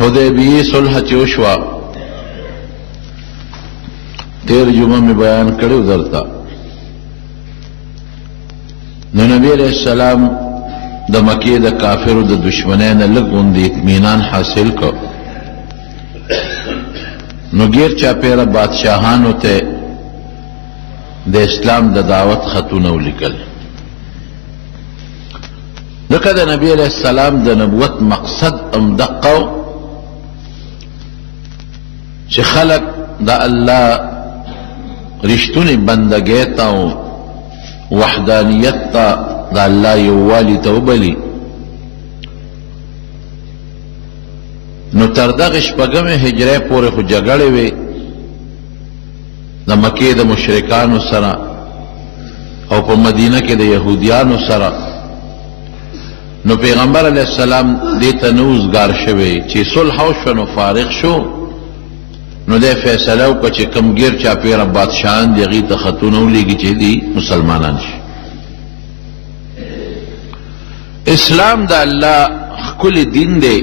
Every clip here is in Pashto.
حدیبیه صلح چې وشوه تیر جمعه میں بیان کړو درته نو نبی علیہ السلام د مکې د کافرو د دشمنۍ نه لږ غوندې اطمینان حاصل کړ نو غیر چاپیره بادشاهانو ته د اسلام د دعوت خطونه ولیکل ځکه د نبی علیہ السلام د نبوت مقصد هم دقه چې خلق د الله رښتونی بندګۍ ته او وحدانیت ته د الله یووالي ته وبلي نو تر دغه شپږمې هجرۍ پورې خو جګړې وې د مکې د مشرکانو سره او په مدینه کې د یهودیانو سره نو پیغمبر علیه السلام دې ته نه اوزګار شوی چې صلح وشوه نو فارغ شو نو دې فیصله وکړه چې کوم ګیر چاپېره بادشاهان دي هغې ته خطونه ولیږي چې دي مسلمانان شي اسلام د الله ښکلی دین دی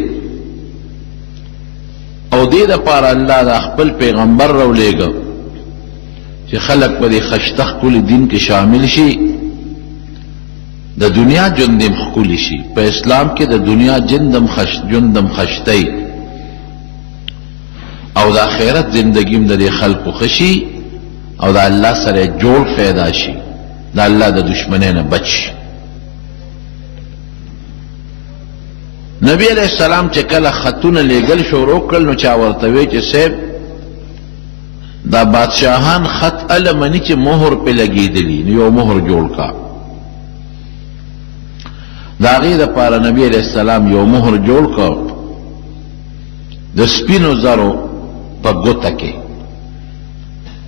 او دې دپاره الله د خپل پیغمبر راولېږه چې خلک په دې خشته ښکلي دین کې شامل شي د دنیا ژوند هم ښکلی شي په اسلام کې د دنیا ژوند هم خشتی او د آخرت زندگی هم د دې خلکو ښه شي او د الله سره جوړ پیدا شي د الله د دشمنۍ نه بچ شي نبی علیہ السلام چې کله خطونه لیږل شروع کړل نو چا ورته وی چې صاحب دا بادشاهان خط اله مني چې مهر پې لګېدلي نو یو مهر جوړ کا د هغې دپاره نبی علیہ السلام یو مهر جوړ کړ د سپینو زرو په ګوته کې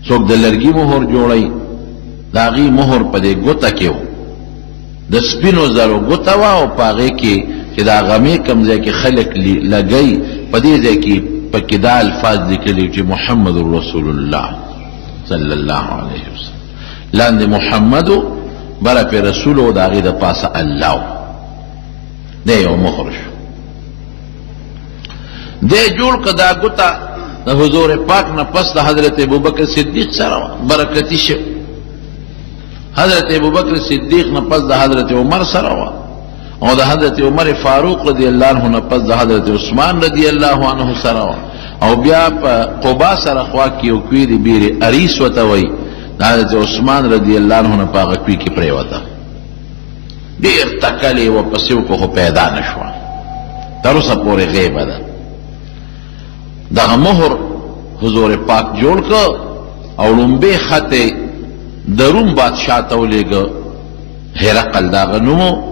څوک د لرګي مهر جوړوي د هغې مهر په دې ګوته کې و د سپینو زرو ګوته وه او په هغې کې چې دا غمې کم ځای کې خلک لګی په دې ځای کې پکې دا الفاظ لیکلي چې محمد رسول الله صلی الله علیه وسلم لاندې محمدو بره پې رسول و د هغې د پاسه الله دی یو مهر شو دی جوړ که دا ګوته د حضور پاک نه پس د حضرت ابوبکر صدیق سره برکتي شو حضرت ابوبکر صدیق نه پس د حضرت عمر سره وه او د حضرت عمر فاروق رضی الله عنه نه پس د حضرت عثمان رضی الله عنه سره وه او بیا په قبا سره خوا کې یو کوی د بیر اریس ورته وایي د حضرت عثمان رضی الله عنه نه په هغه کوی کې پرېوته ډېر تکلې ورپسې وکړو خو پیدا نه شوه تر اوسه پورې غیبه ده دغه مهر حضور پاک جوړ که او لومبې خط د روم بادشاه ته ولېږه هرقل د هغه نوم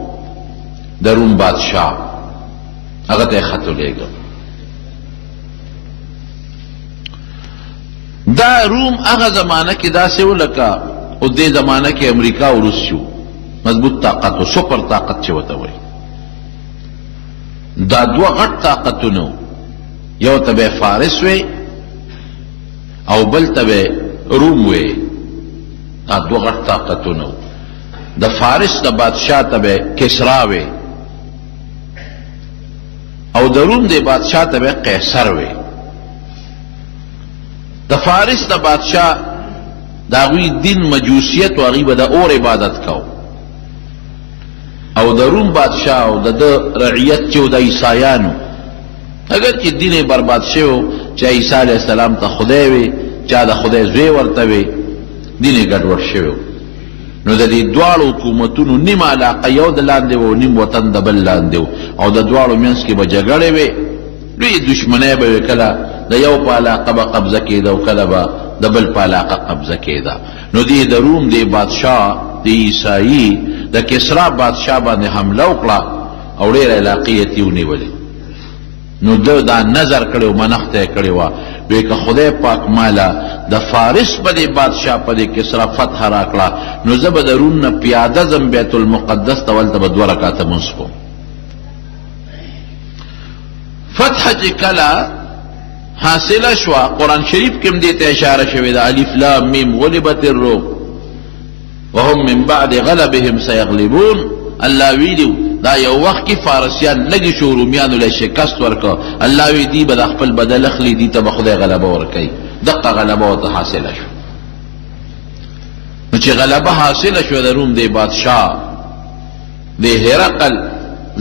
د روم بادشاه هغه ته یې خط ولېږه دا روم هغه زمانه کې داسې و لکه او دې زمانه کې امریکا او روس شو مضبوط طاقت و سپر طاقت چې ورته وایي دا دوه غټ طاقتونه یو ته به فارس وی او بل ته به روم وی دا دوه غټ طاقتونه د فارس د بادشاه ته به کسرا وی او د روم د بادشاه ته به قیصر وی د فارس د بادشاه د هغوی دین مجوسیت و هغوی به د اور عبادت کو او د روم بادشاه او د رعیت چې و د عیسایانو اگر چې دین برباد شو چې عیسی علیه السلام ته خدای وي چا د خدای زوی ورته وي دین ګډوډ شوی نو د دې دواړو حکومتونو نیم علاقه یو د لاندې و نیم وطن د بل لاندې او د دواړو منځ کې به جګړې وې لوی دشمنۍ به وې کله د یو په علاقه به قبضه کېده او کله به د بل په علاقه قبضه کېده نو دې د روم د بادشاه د عیسایي د کسرا بادشاه باندې حمله وکړه او ډېرې علاقې یې ترې ونیولې نو ده دا نظر کړی و منښته یې کړې وه وی که خدای پاک ماله د فارس په دې بادشاه په دې کسرا فتح راکړه نو زه به د روم نه پیاده ځم بیت المقدس ته هلته به 2 رکعته لمونځ کوم فتح چې کله حاصله شوه قرآن شریف کې هم دې ته اشاره شوې ده الف لام میم غلبت الروم وهم من بعد غلبهم سيغلبون الله ویلي د دا یو وخت کې فارسیان لږې شو رومیانو له شکست ورکړه الله وی دی به د خپل بدل اخلي دي ته به خدای غلبه ورکوي دقه غلبه ورته حاصله شو نو چې غلبه حاصله شو د روم د بادشاه د هرقل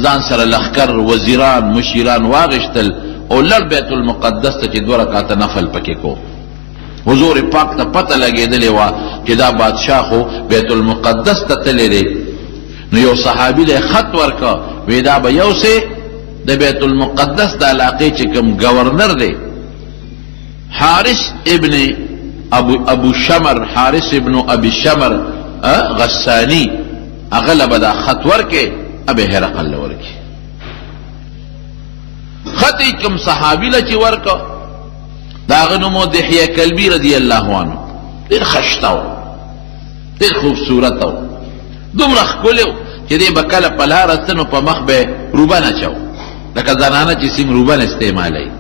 ځان سره لښکر وزیران مشیران واغشتل او لړ بیت المقدس ته چې 2 رکعاته نفل پکې کو حضور پاک ته پته لګېدلې وه چې دا بادشاه خو بیت المقدس ته تللی دی نو یو صحابي له خط ورکا وی دا به یو سه د بیت المقدس د علاقې چې کوم گورنر دی حارث ابن ابو شمر حارث ابن ابي شمر غسانی اغلب دا خط ورکه ابي هرقل ورکه خط کوم صحابي له چې ورکا دا غنمو دحیه کلبی رضی الله عنه ډیر خشتاو ډیر خوبصورت او دومره ښکلی چې دی به کله په لاره څه نو په مخ به روبن اچو لکه زنانه چې څنګه روبن استعمالوي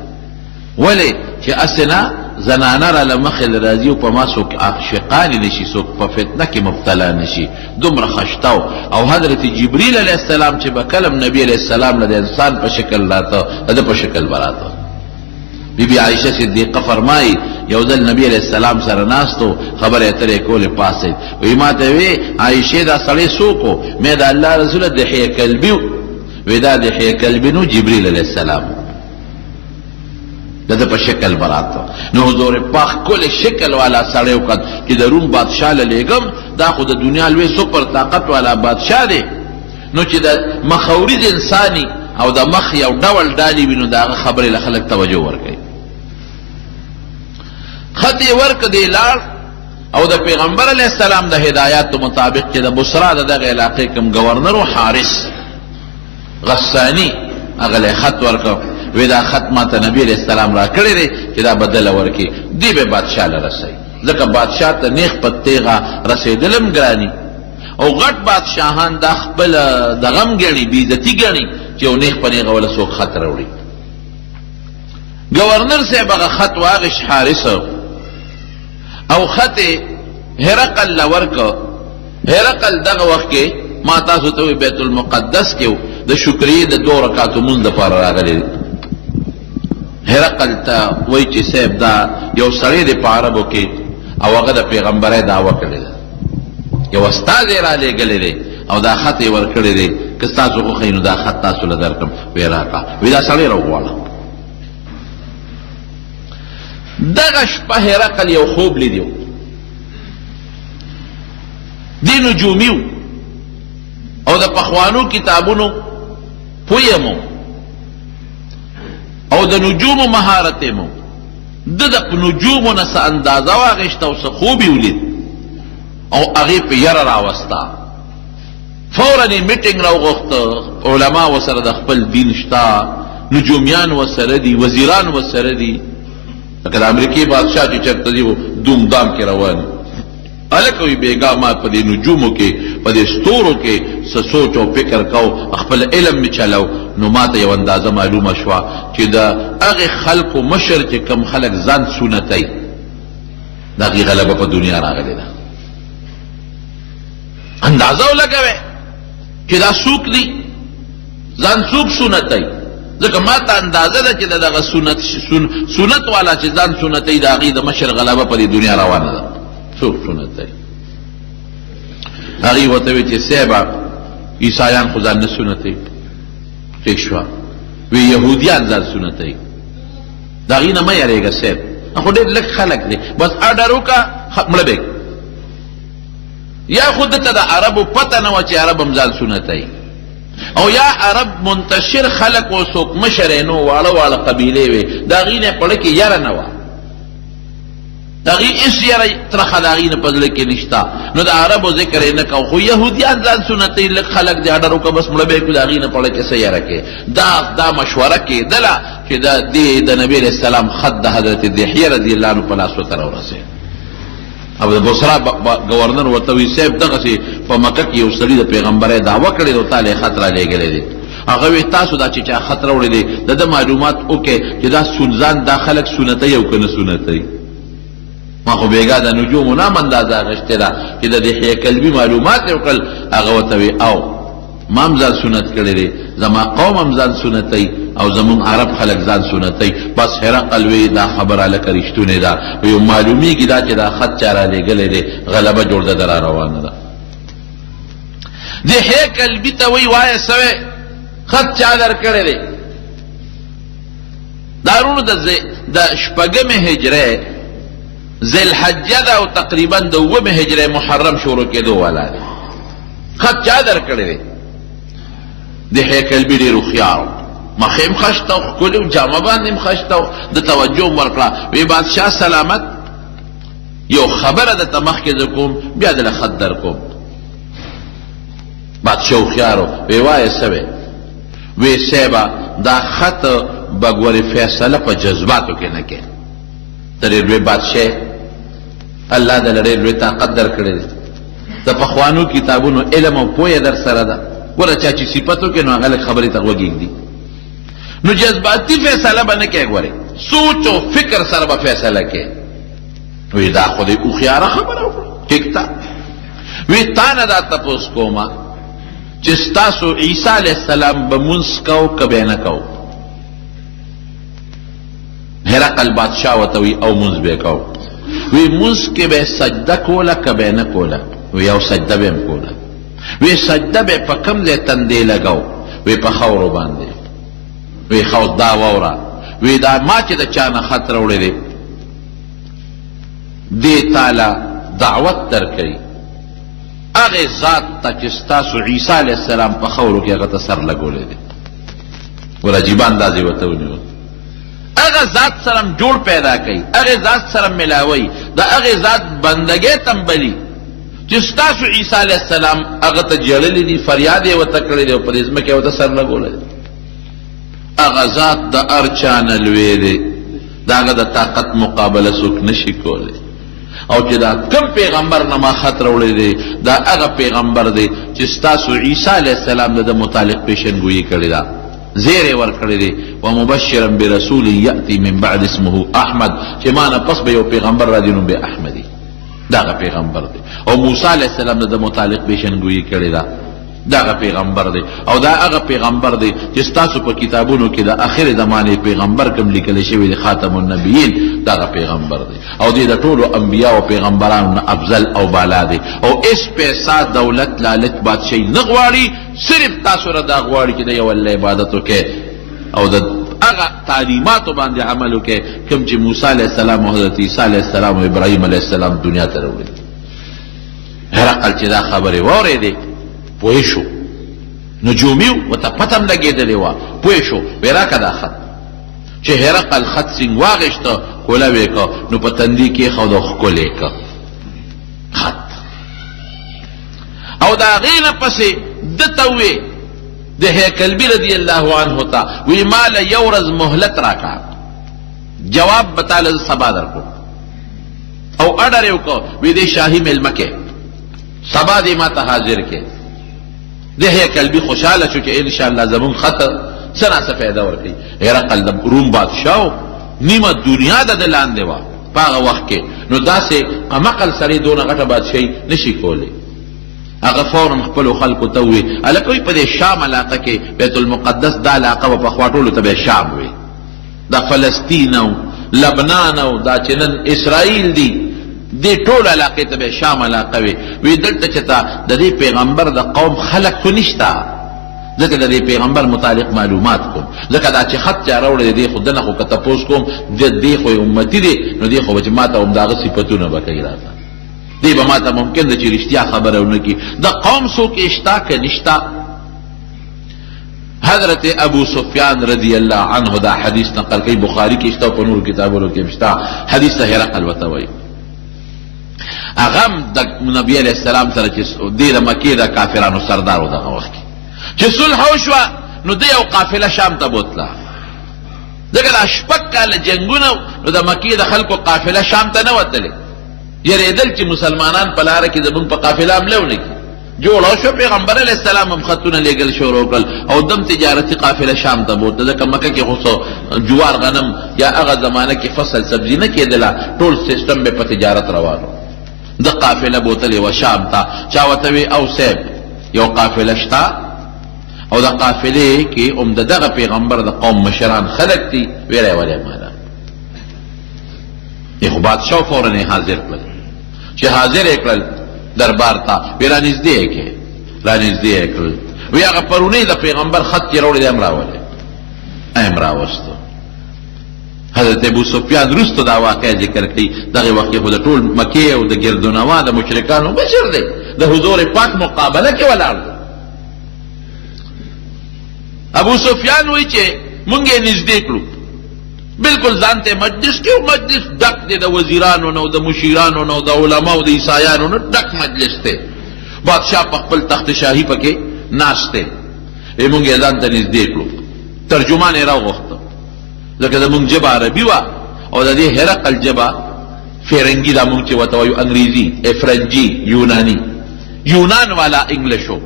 ولې چې اسنه زنانه را له مخې راځي او په ما څوک عاشقانې نشي څوک په فتنه کې مبتلا نشي دومره خشتاو او حضرت جبریل علیه السلام چې به کلم نبی علیه السلام له د انسان په شکل راته د په شکل براته بی بی عائشہ صدیقہ فرمائی یو ځل نبی علیہ السلام سره ناستو خبرې اترې کولې پاسې وی ما ته وی عائشې دا سړی څوک و مې د الله رسول دحیه کلبي وی دا دحیه کلبي نو جبریل علیہ السلام د په شکل براته نو حضور پاک کل شکل والا سړی وکړ چې د روم بادشاه له لېږم دا خو د دنیا لوی سپر طاقت والا بادشاه دی نو چې د مخاورز انساني او د مخ یو ډول ډالي وي نو د هغه خبرې له خلک توجه ورکوي خط یې ورکړ دی لاړ او د پیغمبر علیه السلام د هدایاتو مطابق چې د بصرا د دغه علاقې کوم گورنر و حارث غسانی هغه له خط ورکړ وی دا خط ماته نبی علیه السلام را کړی دی چې دا بدله ورکړي دی به بادشاه له رسوي ځکه بادشاه ته نیغ په تیغه رسېدلم ګراني او غټ بادشاهان دا خپل دغه هم ګڼي بېعزتي ګڼي چې یو نیغ په نیغه وله څوک خط راوړي گورنر صاحب هغه خط واغش حارث او خط هرقل لورکو هرقل دغه وخت کې ما تاسو ته بیت المقدس کې د شکرې د 2 رکعاتو مونږ لپاره راغلی هرقل ته وایي چې صاحب دا یو سړی دی په عربو کې او هغه د پیغمبرۍ دعوه کړې ده یو استاد یې رالیږلی دی او دا خط یې ورکړی دی که ستاسو خوښوي نو دا خط تاسو له درکړم وی راکړه وی دا سړی راوغواړه دغه شپه هرقل یو خوب لیدی دی نجومی و او د پخوانو کتابونو پویم او د نجومو مهارت مو د نجومو نه څه اندازه واغېسته او څه خوبې ولید او هغې په یره راوسته فورا یې میټینګ راوغوښته علما ورسره د خپل دین شته نجومیان ورسره دي وزیران ورسره دي لکه د امریکې بادشاه چې چېرته دی دوم دام کې روان هلکه وي بېګا ما په دې نجومو کې په دې ستورو کې څه سوچ او فکر کو خپل علم مې چلو نو ما ته یو اندازه معلومه شوه چې د هغې خلکو مشر چې کم خلک ځان سنتوي د هغې غلبه په دنیا راغلې ده اندازه ولګوئ چې دا څوک دي ځان څوک سنتوي ځکه ما ته اندازه ده چې دغه سنت والا چې ځان سنتوي د هغې د مشر غلبه په دې دنیا روانه ده څوک سنتوي هغې ورته وی چې صاحبه عیسایان خو ځان نه سنتوي ټیک شوه وی یهودیان ځان سنتوي د هغې نه مه یارېږه صاحب خو ډېر لږ خلک دی بس اډر وکړه مړه به یا خو دته د عربو پته نه وه چې عرب هم ځان سنتوي او یا عرب منتشر خلق و څوک مشر یې نو واړه واړه قبیلې وې د هغې نه یې په زړه کې یره نه وه د هغې هېڅ یره ترخه د هغې نه په زړه کې نشته نو د عربو ذکر یې نه کو خو یهودیان ځان سنتوي لږ خلک د اډر وکړه بس مړه به یې کړو د هغې نه په زړه کې څه یره کې دا مشوره کېدله چې د نبي علیه السلام خط د حضرت دحیه رضی الله عنه په لاس ورته راورسېد او د بصرا گورنر ورته وی صاحب دغسې په مکه کې یو سړي د پیغمبرۍ دعوه کړې ده او تا له خط رالیږلی دی هغه وی تاسو دا چې چا خط راوړی دی د ده معلومات وکړئ چې دا ځان دا خلک سنتوي او که نه سنتوي ما خو بېګا د نجومو نام اندازه اخیستې ده چې د دحیه کلبي معلومات یې وکړل هغه ورته وی او ما هم ځان سنت کړی دی، زما قوم هم ځان سنتوي او زمون عرب خلک ځان سنتوي. بس هرقل وی دا خبره لکه رښتونې ده، وی معلومیږي دا چې دا خط چا رالیږلی دی، غلبه جوړ ده را روانه ده. دې هیکلبي ته وی وایه سوی خط چا در کړی دی؟ دارونو د شپږمې هجرې ذوالحجه ده او تقریبا د اوومې هجرې محرم شروع کېدو والا دی. خط چا در کړی دی؟ د هیکلبي ډېر هوښیار و، مخ یې م خشته و، ښکلي و، جامه باندې م خشته و، د توجه م ورکړه. وی بادشاه سلامت، یو خبره درته مخکې زه کوم بیا دله خط در کوم. بادشاه هوښیار و، وی وایه څه وی صیبه دا خط به ګورې فیصله په جذباتو کې نه کې. ته ډېر لوی بادشاه، الله دله ډېر لوی طاقت در کړی دی، د پخوانو کتابونو علم او پوهه در سره ده. ګوره چا چې صفت وکړي نو هغه لږ خبرې ته غوږ ږدي. نو جذباتي فیصله به نه کوې، ګورې سوچ او فکر سره به فیصله کوې. وی دا خو دې هوښیاره خبره وکړه، ټیک ده. وی تا نه دا تپوس کومه چې ستاسو عیسی علیه السلام به مونځ کو که به نه کو؟ هرقل بادشاه ورته وی او مونځ به کو. وی مونځ کې به سجده کوله که به نه کوله؟ وی او سجده به م کوله. وی سجده به په کوم ځای تندې لګو؟ وی په خاورو باندې. وی خو دا واوره، وی دا ما چې د چا نه خط راوړی دی دې تاله دعوت درکوي هغې ذات ته چې ستاسو عیسی علیه السلام په خاورو کې هغه ته سر لګولی دی. ور عجیبه اندازې ورته ونیول. هغه ذات سره م جوړ پیدا کوي، هغې ذات سره م ملاوي، د هغې ذات بندګۍ ته م بلي چې ستاسو عیسی علیه السلام هغه ته جړلی دي، فریاد یې ورته کړی دی او په دې ځمکه یې ورته سر لګولی دی. هغه ذات د هر چا نه لوی دی، د هغه د طاقت مقابله څوک نشي کولی. او چې دا کم پیغمبر نه ما خط راوړی دی دا هغه پیغمبر دی چې ستاسو عیسی علیه السلام د متعلق پیشنګویي کړې ده، زیر یې ورکړی دی. ومبشرا برسول یأتی من بعد اسمه احمد، چې ما نه پس به یو پیغمبر راځي نوم به احمدي، دا هغه پیغمبر دی. او موسی علیه السلام د متعلق پیشنګویي کړې ده، دا هغه پیغمبر دی. او دا هغه پیغمبر دی چې ستاسو په کتابونو کې د اخر زمانې پیغمبر کوم لیکلی شوی دی، خاتم النبیین، دا هغه پیغمبر دی. او دی د ټولو انبیا او پیغمبرانو نه افضل او بالا دی. او اس پیسہ دولت لالچ بادشاہي نه غواړي، صرف تاسو را دا غواړي چې د یو الله عبادت وکړئ او د هغه تعلیماتو باندې عمل وکړئ کوم چې موسی علیه السلام او حضرت عیسی علیه السلام او ابراهیم علیه السلام دنیا ته راوړي. هرقل چې دا خبرې واورېدې پوه شو، نجومي ورته پته م لګېدلې وه، پوه شو وی راکه دا خط. چې هرقل خط سینګ واغېشته کوله وې که نو په تندي کې ایښود او ښکلی که خط. او د هغې نه پسې ده ته ووې د هیکلبي رضی الله عنه ته وی ما له یو ورځ مهلت راکړه، جواب به تا له سبا در کړو. او اډر یې وکړه وی دې شاهي میلمه کې سبا دې ما ته حاضر کې. د هیکلبي خوشحاله شو چې انشاءالله زمون خط څه ناڅه فایده ورکوي. هرقل د روم بادشاه نیمه دنیا د ده لاندې وه په هغه وخت کې، نو داسې قمقل سړی دونه غټه بادشاهي نشي کولی. هغه فورا خپلو خلکو ته ووایي هلکه وایي په دې شام علاقه کې بیت المقدس دا علاقه به پخوا ټولو ته به شام وي، دا فلسطین او لبنان او دا چې نن اسرائیل دي دې ټول علاقې ته به شام علاقه وي. وی دلته چې ته د دې پیغمبر د قوم خلک خو نشته، ځکه د دې پیغمبر متعلق معلومات کوم، ځکه دا چې خط چا راوړی دی خو دنه خو که تپوس کوم د دې خو امتي دی نو دې خو به چې ما ته هم د هغه صفتونه به کوي راته، دې به ما ته ممکن ده چې رښتیا خبره ونه کړي. د قوم څوک شته که نشته؟ حضرت ابو سفیان رضی الله عنه دا حدیث نقل کوي، بخاري کې شته او په نور کتابونو کې شته. حدیث ته هرقل ورته وایي. هغه د نبي علیه السلام سره چې دې د مکې د کافرانو سردار و دغه وخت کې چې صلح وشوه نو د یو قافله شام ته بوتله، ځکه دا شپږ کاله جنګونه نو د مکې د خلکو قافله شام ته نه وتلې، یریدل چې مسلمانان په لاره کې زمونږ په قافله حمله ونه کړي. جوړه شو، پیغمبر علیه السلام هم خطونه لیږل شروع کړل او دم تجارتي قافله شام ته بوتله، ځکه مکه کې خو جوار غنم یا هغه زمانه کې فصل سبزي نه کېدله، ټول سیستم به په تجارت روانو. د قافله بوتلې وه شام ته. چا ورته وی او صیب یو قافله شته او دا قافله کې ام دغه پیغمبر د قوم مشران خلق دي ویلای ولې مالا یو بادشاہ فوراً حاضر کړل چې حاضر کړل دربار ته ویلا نږدې کې را نږدې کړل وی هغه پرونی د پیغمبر خط کې راوړی د امراوله امراوستو حضرت ابو سفیان رستو دا واقع ذکر کړي دغه وخت خو د ټول مکه او د ګردونوا د مشرکانو بشر دی د حضور پاک مقابله کې ولاړ ابو سفیان وی چې مونږ یې نږدې کړو بالکل ځانته مجلس کې مجلس ډک دی د وزیرانو نو د مشیرانو نو د علماو د عیسایانو نو ډک مجلس دی بادشاہ په خپل تخت شاهي پکې ناشته یې مونږ یې ځانته نږدې کړو ترجمان یې راوغوښته ځکه زمونږ ژبه عربي وه او د دې هرقل ژبه فرنګي دا مونږ چې ورته وایو انګریزي فرنجي یوناني یونان والا انګلیشو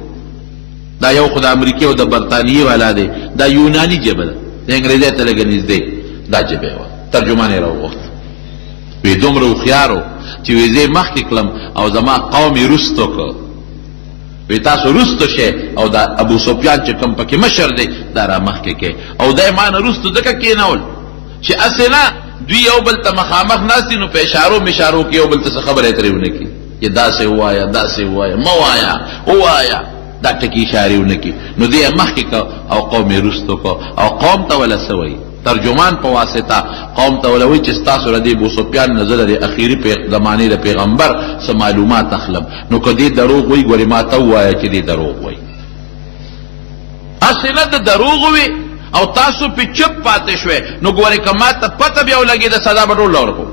دا یو خو د امریکې او د برطانیې والا دی دا یوناني ژبه ده د انګریزۍ ته لږه نږدې دا ژبه وه ترجمان یې راوغوښته وی دومره هوښیار و چې وی زه یې مخکې کړم او زما قوم یې رستو کړ وی تاسو رستو شئ او دا ابو سفیان چې کوم پکې مشر دی دا را مخکې کې او دی ما نه رستو ځکه کېنول چې هسې نه دوی یو بل ته مخامخ ناست دي نو په اشارو مشارو کې یو بل ته څه خبرې ترې ونه کړي چې داسې ووایه داسې ووایه مه وایه ووایه دا ټکي اشارې ونه کړي نو دی یې مخکې کړ او قوم یې رستو کړ او قوم ته وله څه وایي ترجمان په واسطه قوم ته ولوي چې ستاسو ردی ابو سفیان نظر د اخیری زمانه د پیغمبر سم معلومات اخلم نو کدی دروغ وي ګوري ما ته وایي چې دی دروغ وي اصله د دروغ وي او تاسو په چپ پاتې شوي نو ګوري کما ته پته بیا ولګي د سزا بټول لورکو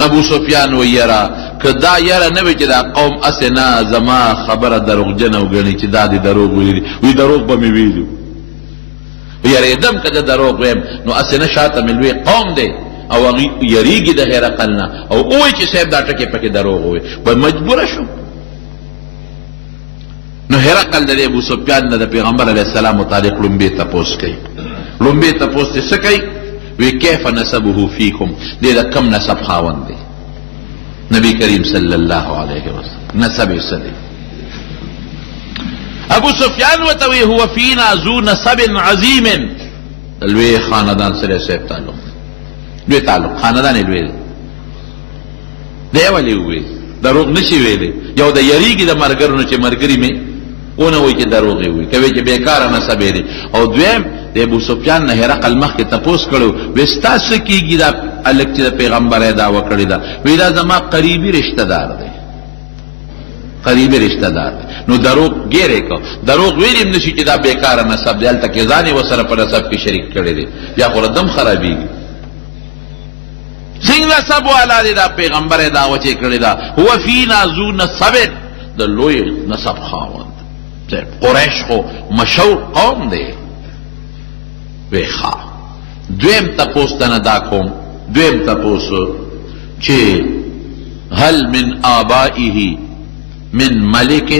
ابو سفیان ویرا کدا یاره نه وي چې دا قوم اسنه زما خبره دروغجن او غني چې دا دی دروغ وي دروغ به مې ویلو یریدم که د دروغ ویم نو اسنه شاته ملوي قوم دی او هغه یریږي د هرقل نه او وایي چې صاحب دا ټکي پکې دروغ وي به مجبور شو نو هرقل د ابو سفیان نه د پیغمبر علیه السلام متعلق لومبي تپوس کوي لومبي تپوس دې څه کوي وی کیف نسبه فیکم دې د کم نسب خاوند دی نبی کریم صلی الله علیه وسلم نسب یې څه دی ابو سفیان وتوی هو فینا ذو نسب عظیم لوی خاندان سره صاحب تعلق لوی تعلق خاندان لوی دی ولی وی دروغ نشي ویلي یو د یریږي د مرګرونو چې مرګري می اونه وی چې دروغ وي کوي چې بیکاره نسب دی او دویم د ابو سفیان نه هرقل مخ کې تپوس کړو وستا سکیږي دا الک چې پیغمبر دا وکړی دا وی دا زما قریبی رشتہ دار دی قریبی رشتہ دار نو دروغ ګیره کو دروغ ویلیم نشي چې دا بیکاره نسب دی الته کې ځانې وسره په نسب کې شریک کړی دی یا خو دم خرابېږي څنګه نسب والا دی دا پیغمبر دا وچې کړی دا هو فینا ذو نسب د لوی نسب خاوند قریش خو مشهور قوم دی وی خوا دویم تپوس دنه دا کوم دویم تپوس چې هل من آبائه من ملک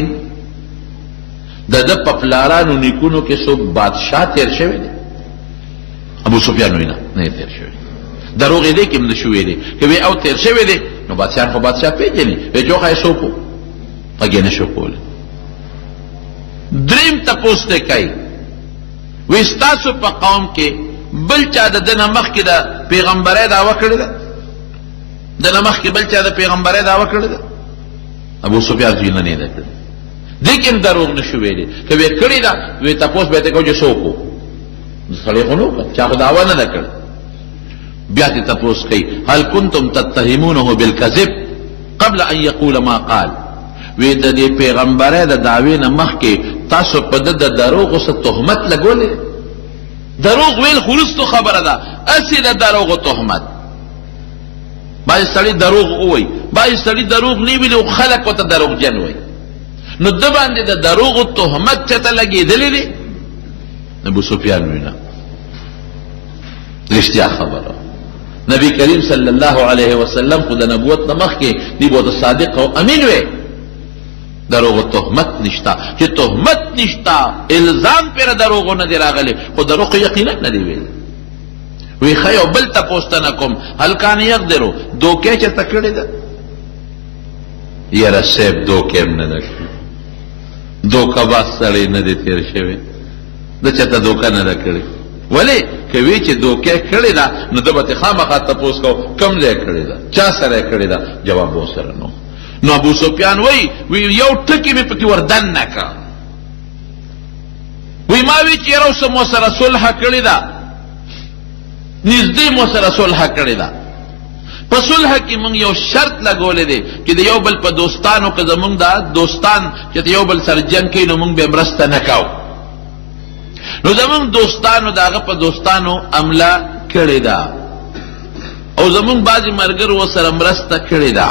د پپلارانو نیکونو کې څوک بادشاہ تیر شوی دی ابو سفیان وینا نه تیر شوی دروغ دی کې من شوی دی که او تیر شوی دی نو بادشاہ خو بادشاہ پیژني وی جوخه څوک پکې نشو کول دریم تپوس ته کوي وی ستاسو په قوم کې بل چا د دنه مخکې د پیغمبرۍ دعوه کړې ده دنه مخکې بل چا د پیغمبرۍ دعوه کړې ده ابو سفیان وی نه ده کړې دې کې دروغ نشو ویلي که وی کړې ده وی تپوس به ته کو چې څوک سړی خو نو چا خو دعوه نه ده کړې بیا دې تپوس کوي هل کنتم تتهمونه بالکذب قبل ان یقول ما قال وی د دې پیغمبره د دعوی نه مخکې تاسو په د دروغ څه تهمت لګولې دروغ ویل خلصتو خبره ده اسی د دروغ تهمت باید سړی دروغ ووایي باید سړی دروغ نه ویلي او خلک ورته دروغجن وایي نو ده باندې د دروغ تهمت چته لګېدلی دی ابو سفیان وینا رښتیا خبره نبی کریم صلی الله علیه وسلم خو د نبوت نه مخکې دی به د صادق او امین وی دروغ تهمت نشتا چې تهمت نشتا الزام پر دروغ نه دی راغلی خو دروغ یقینا نه دی ویل وی خیو بل تپوس ته نه کوم هل کان یقدرو دوکې چې تکړه ده یاره سیب دوکې هم نه ده دوکه باز سړی نه دی تیر شوی، د چاته دوکه نه ده کړې. ولې که وی چې دوکه کړې ده نو ده به ترې خامخا تپوس کو کوم ځای کړې ده، چا سره یې کړې ده، جواب به ورسره نو. نو ابو سفیان وی یو ټکي مې پکې وردن نه کړ، وی ما وی چې یاره اوس مو سره صلح کړې ده، نږدې مو سره صلح کړې ده، په صلح کې مونږ یو شرط لګولی دی چې د یو بل په دوستانو که زمونږ دا دوستان چې د یو بل سره جنګ کوي نو مونږ به مرسته نه کوو. نو زمونږ دوستانو د هغه په دوستانو حمله کړې ده او زمونږ بعضې ملګرو ورسره مرسته کړې ده،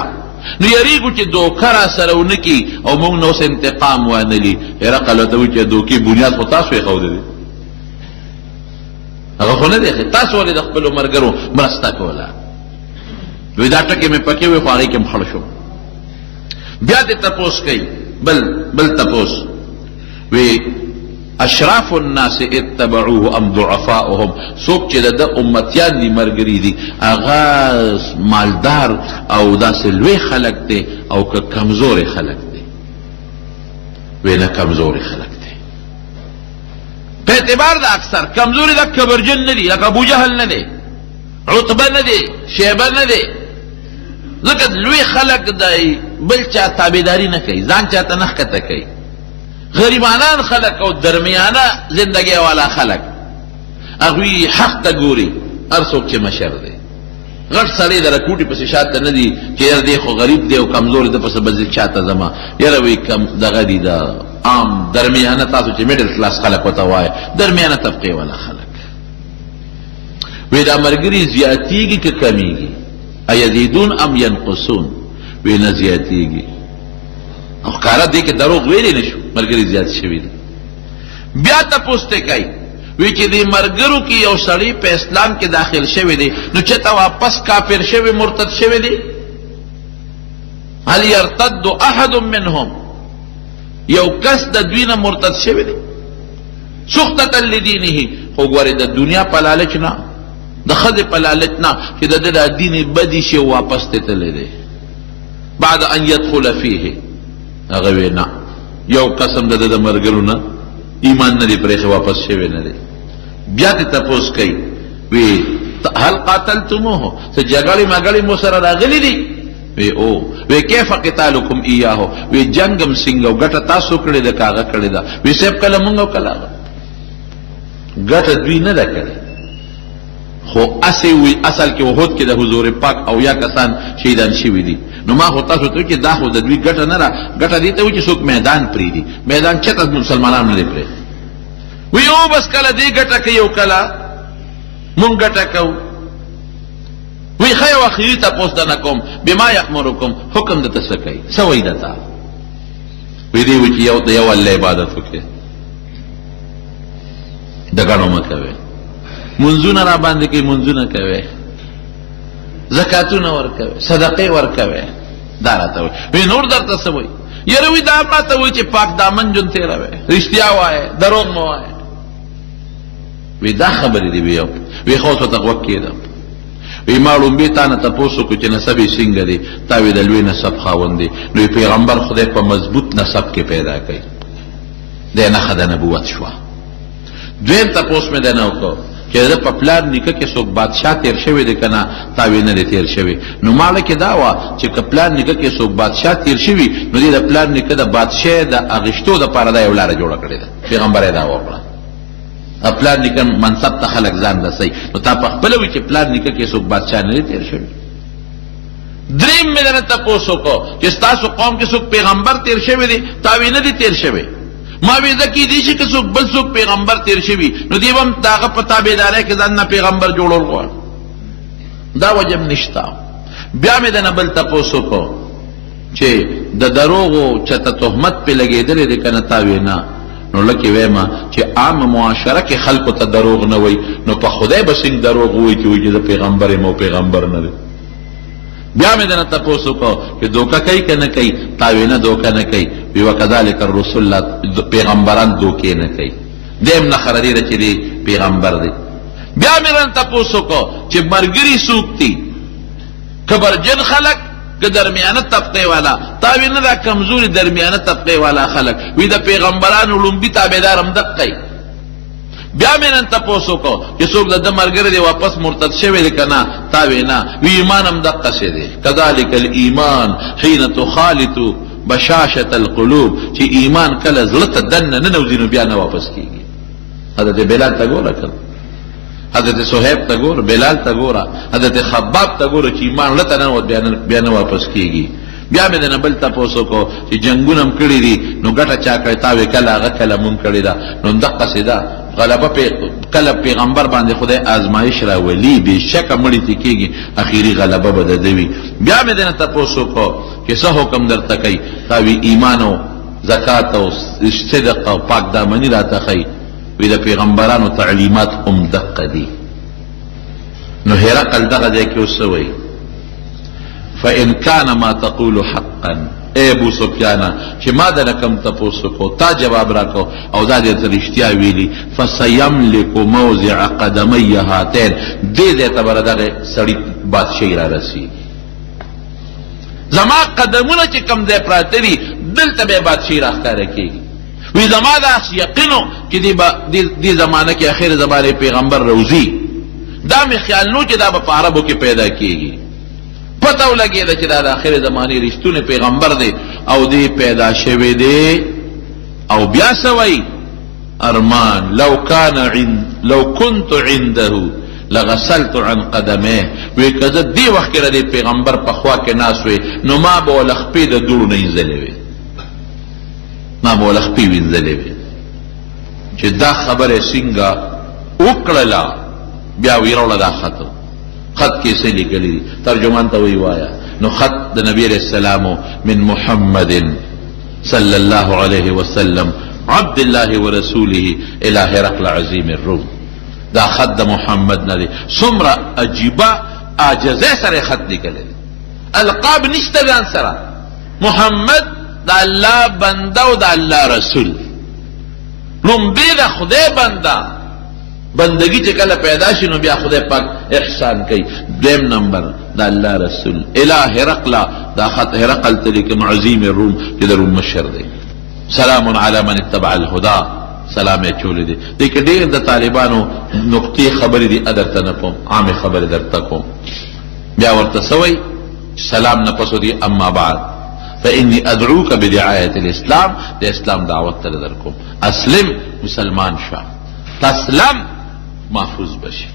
نو یریږو چې دوکه را سره ونه کي او مونږ نه اوس انتقام وانلي. هرقل ورته وایي چې دوکې بنیاد خو تاسو یې ښودلی، هغه خو نه دی ښې، تاسو ولې د خپلو ملګرو مرسته کوله؟ وی دا ټکې مې پکې وی خو هغې کې م خړ شو. بیا دې تپوس کوي بل تپوس، وی اشراف الناس اتبعوه ام ضعفاؤهم، څوک چې د ده امتیان دي ملګري دي هغه مالدار او داسې لوی خلک دی او که کمزورې خلک دی؟ وی نه کمزورې خلک دی. په اعتبار د اکثر کمزورې ده، کبرجن نه دي، لکه ابوجهل نه دی، عتبه نه دی، شیبه نه دی، ځکه لوی خلک دی بل چا تابعداري نه کوي، ځان چاته نه ښکته کوي. غریبانان خلک او درمیانه زندګۍ والا خلک هغوی حق ته ګوري، هر څوک چې مشر دی. غټ سړی د رکوټي پسې شاته نه دي چې یاره دی خو غریب دی او کمزور دی، پسې به زه چاته ځمه، یاره وایي کم دغه دي د عام درمیانه، تاسو چې میډل کلاس خلک ورته وایه، درمیانه طبقې والا خلک. وی دا ملګري زیاتېږي که کمیږي؟ ایزیدون ام ینقصون؟ وی نه زیاتېږي. او ښکاره دی که دروغ ویلی نه شو، ملګري زیات شوي دي. بیا تپوس ته کوي، وی چې دې ملګرو کې یو سړی په اسلام کې داخل شوی دی نو چېرته واپس کافر شوی مرتد شوی دی؟ هل یرتد احد منهم؟ یو کس د دوی نه مرتد شوی دی سختة لدینه، خو ګورې د دنیا په لالچ نه، د ښځې په لالچ نه چې د ده دا دین بدي شي واپس ته تللی دی بعد ان یدخل فیه. هغه وی نه، یو قسم د ده د ملګرو نه ایمان نه دی پرېښی، واپس شوی نه دی. بیا ترې تپوس کوي، وی هل قاتلتموه؟ څه جګړې مګړې مو سره راغلي دي؟ وی او. وی کیف قتالکم ایاهو؟ وی جنګم څنګه او ګټه تاسو کړې ده که هغه کړې ده؟ وی صاحب کله مونږ او کله هغه، ګټه دوی نه ده کړې، خو اسې وی اصل کې احد کې د حضور پاک او یا کسان شهیدان شوي دي. نو ما خو تاسو ته وایي چې دا خو د دوی ګټه نه ده، ګټه دې ته وایي چې څوک میدان پرېږدي، میدان چېرته مسلمانان نه دی پرېږدي. وی او بس کله دې ګټه کوي او کله مونږ ګټه کوو. وی ښه یو اخري تپوس درنه کوم، بما یأمرکم، حکم درته څه کوي، څه وایي درته؟ وی دې وایي چې یو د یو الله عبادت وکړئ، د ګڼو مه کوئ، منځونه را باندې کوي، منځونه کوئ، زکاتونه ورکوئ، صدقې ورکوئ، دا راته وایي. وی نور درته څه وایي؟ یاره وی دا ماته وایي چې پاک دامن ژوند تېروئ، رښتیا وایه، دروغ مه وایه. وی دا خبرې دي. وی خو اوس ورته غوږ کېدم. وی ما لومبې تا نه تپوس وکړو چې نسب یې څنګه دی؟ تا وی د لوی نسب خاوند دی. نو پیغمبر خدای په مضبوط نسب کې پیدا کوي، دی نښه د نبوت شوه. دویم تپوس مې دی نه وکړو چې د په پلار نیکه کې څوک بادشاه تیر شوی دی که نه؟ تا وی نه دی تیر شوی. نو ماړه کې دا وه چې که پلار نیکه کې څوک بادشاه تیر شوي نو دې د پلار نیکه د بادشاه د اغېشتو دپاره دا یو لاره جوړه کړې ده، پیغمبر یې دا وکړه. پلار نیکه منصب ته خلک ځان رسوي، نو تا په خپله وایي چې پلار نیکه کې څوک بادشاه نه دی تیر شوی. دریم مې درنه تپوس وکړو چې ستاسو قوم کې څوک پیغمبر تیر شوی دی؟ تا وی نه دی تیر شوی. ما وی ده کیدی شي که څوک بل څوک پیغمبر تیر شوي نو دی به هم د هغه په تابعدارۍ کې ځان نه پیغمبر جوړول غواړي، دا وجه هم نشته. بیا مې د نه بل تپوس وکړو چې د دروغو چته تهمت پې لګېدلی دی که نه؟ تا وی نه. نو لکې ویمه چې عامه معاشره کې خلکو ته دروغ نه وی، نو په خدای به څنګه دروغ ووایي چې وایي چې د پیغمبر یم او پیغمبر نه دی؟ بیا مې دنه تپوس وکړو چې دوکه کوي که نه کوي؟ تا وی نه دوکه نه کوي. وی وکذلک الرسول، پیغمبران دوکې نه کوي. دیم نښه دې ده چې دی پیغمبر دی. بیا مې دنه تپوس وکړو چې ملګري څوک دي؟ کبرجن خلک که درمیانه طبقه والا تاوی نه دا کمزوري درمیانه طبقه والا خلق وی د پیغمبرانو لومبي تابعدار هم دقی بیا مې نن تپوس وکړو چې څوک د ده ملګری دی واپس مرتد شوی دی که نه تا وی نه وی ایمان هم دقسې دی کذلک الایمان حین تخالط بشاشة القلوب چې ایمان کله زړه ته دننه ننوځي نو بیا نه واپس کېږي حضرت بلال ته ګوره کړه حضرت صہیب ته ګوره بلال ته ګوره حضرت خباب ته ګوره چې ایمان لته ننوت بیا نه واپس کېږي بیا مې د نه بل تپوس وکړو چې جنګونه هم کړي دي نو ګټه چا کړې تا وې کله هغه کله مونږ کړې ده نو دقسې ده غلبه کله پیغمبر باندې خدای آزمایش راولي بېشکه مړي ته کېږي اخري غلبه به د ده وي بیا مې د نه تپوس وکړو چې څه حکم درته کوي تا وی ایمان او زکات او صدق او پاک دامني راته ښیي وی د پیغمبرانو تعلیمات هم دقه دي نو هرقل دغه ځای کې اوس څه وایي فإن كان ما تقول حقا اے ابو سفیانه چې ما دنه کم تپوس وکړو تا جواب راکړو او دا دې ته رښتیا ویلي فسیملک موضع قدمی هاتین دې ځای ته به دغه سړي بادشاهي را رسېږي زما قدمونه چې کم ځای پراته دي دلته به یې بادشاهي راښکاره کېږي وی زما داسې یقین و چې دې زمانه کې اخر زمانې پیغمبر روزي دا مې خیال نو چې دا به په عربو کې پیدا کېږي پته ولګېده چې دا د آخر زمانې رښتونی پیغمبر دی او دی پیدا شوی دی او بیا څه وایي ارمان لو كنت عنده لغسلت عن قدمه وی که زه دې وخت کې د پیغمبر په خوا کې ناست وی نو ما به وله خپې د دوړو نه ایزلې وې ما به وله خپې وینځلې وې چې دا خبره څنګه وکړله بیا ویروله دا خط کې څه لیکلي دي ترجمان ته وی وایا نو خط د نبی علیہ السلام من محمد صلی الله علیه وسلم عبد الله ورسوله الى هرقل عظیم الروم دا خط د محمد نه دی څومره عجیبه عاجزۍ سره خط لیکلی دی القاب نشته ځان سره محمد د الله بنده او د الله رسول لومبې د خدای بنده بندگی چې کله پیدا شي نو بیا خدای پاک احسان کوي دویم نمبر د الله رسول الى هرقل دا خط هرقل ته لیکم عظیم الروم چې د روم مشر دی سلام علی من اتبع الهدى سلام یې چولې دی دې کې ډېر د طالبانو نقطې خبرې دي درته نه کوم عامې خبرې درته کوم بیا ورته څه وایي سلام نه پسو دی اما بعد فإني أدعوك بدعاية الإسلام د اسلام دعوت ته در کوم اسلم مسلمان شه تسلم محفوظ بشي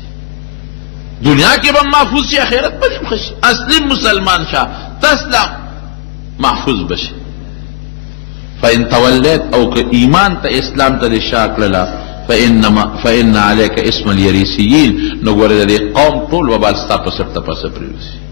دنیا کې به محفوظ شي آخرت به هم ښه شي اسلم مسلمان شه تسلم محفوظ بشي فإن توليت او که ایمان ته اسلام ته دې شا کړله فإن عليك اسم اليريسيين نو ګوره د دې قوم ټول وبال ستا په سر ته پسه پرېوځي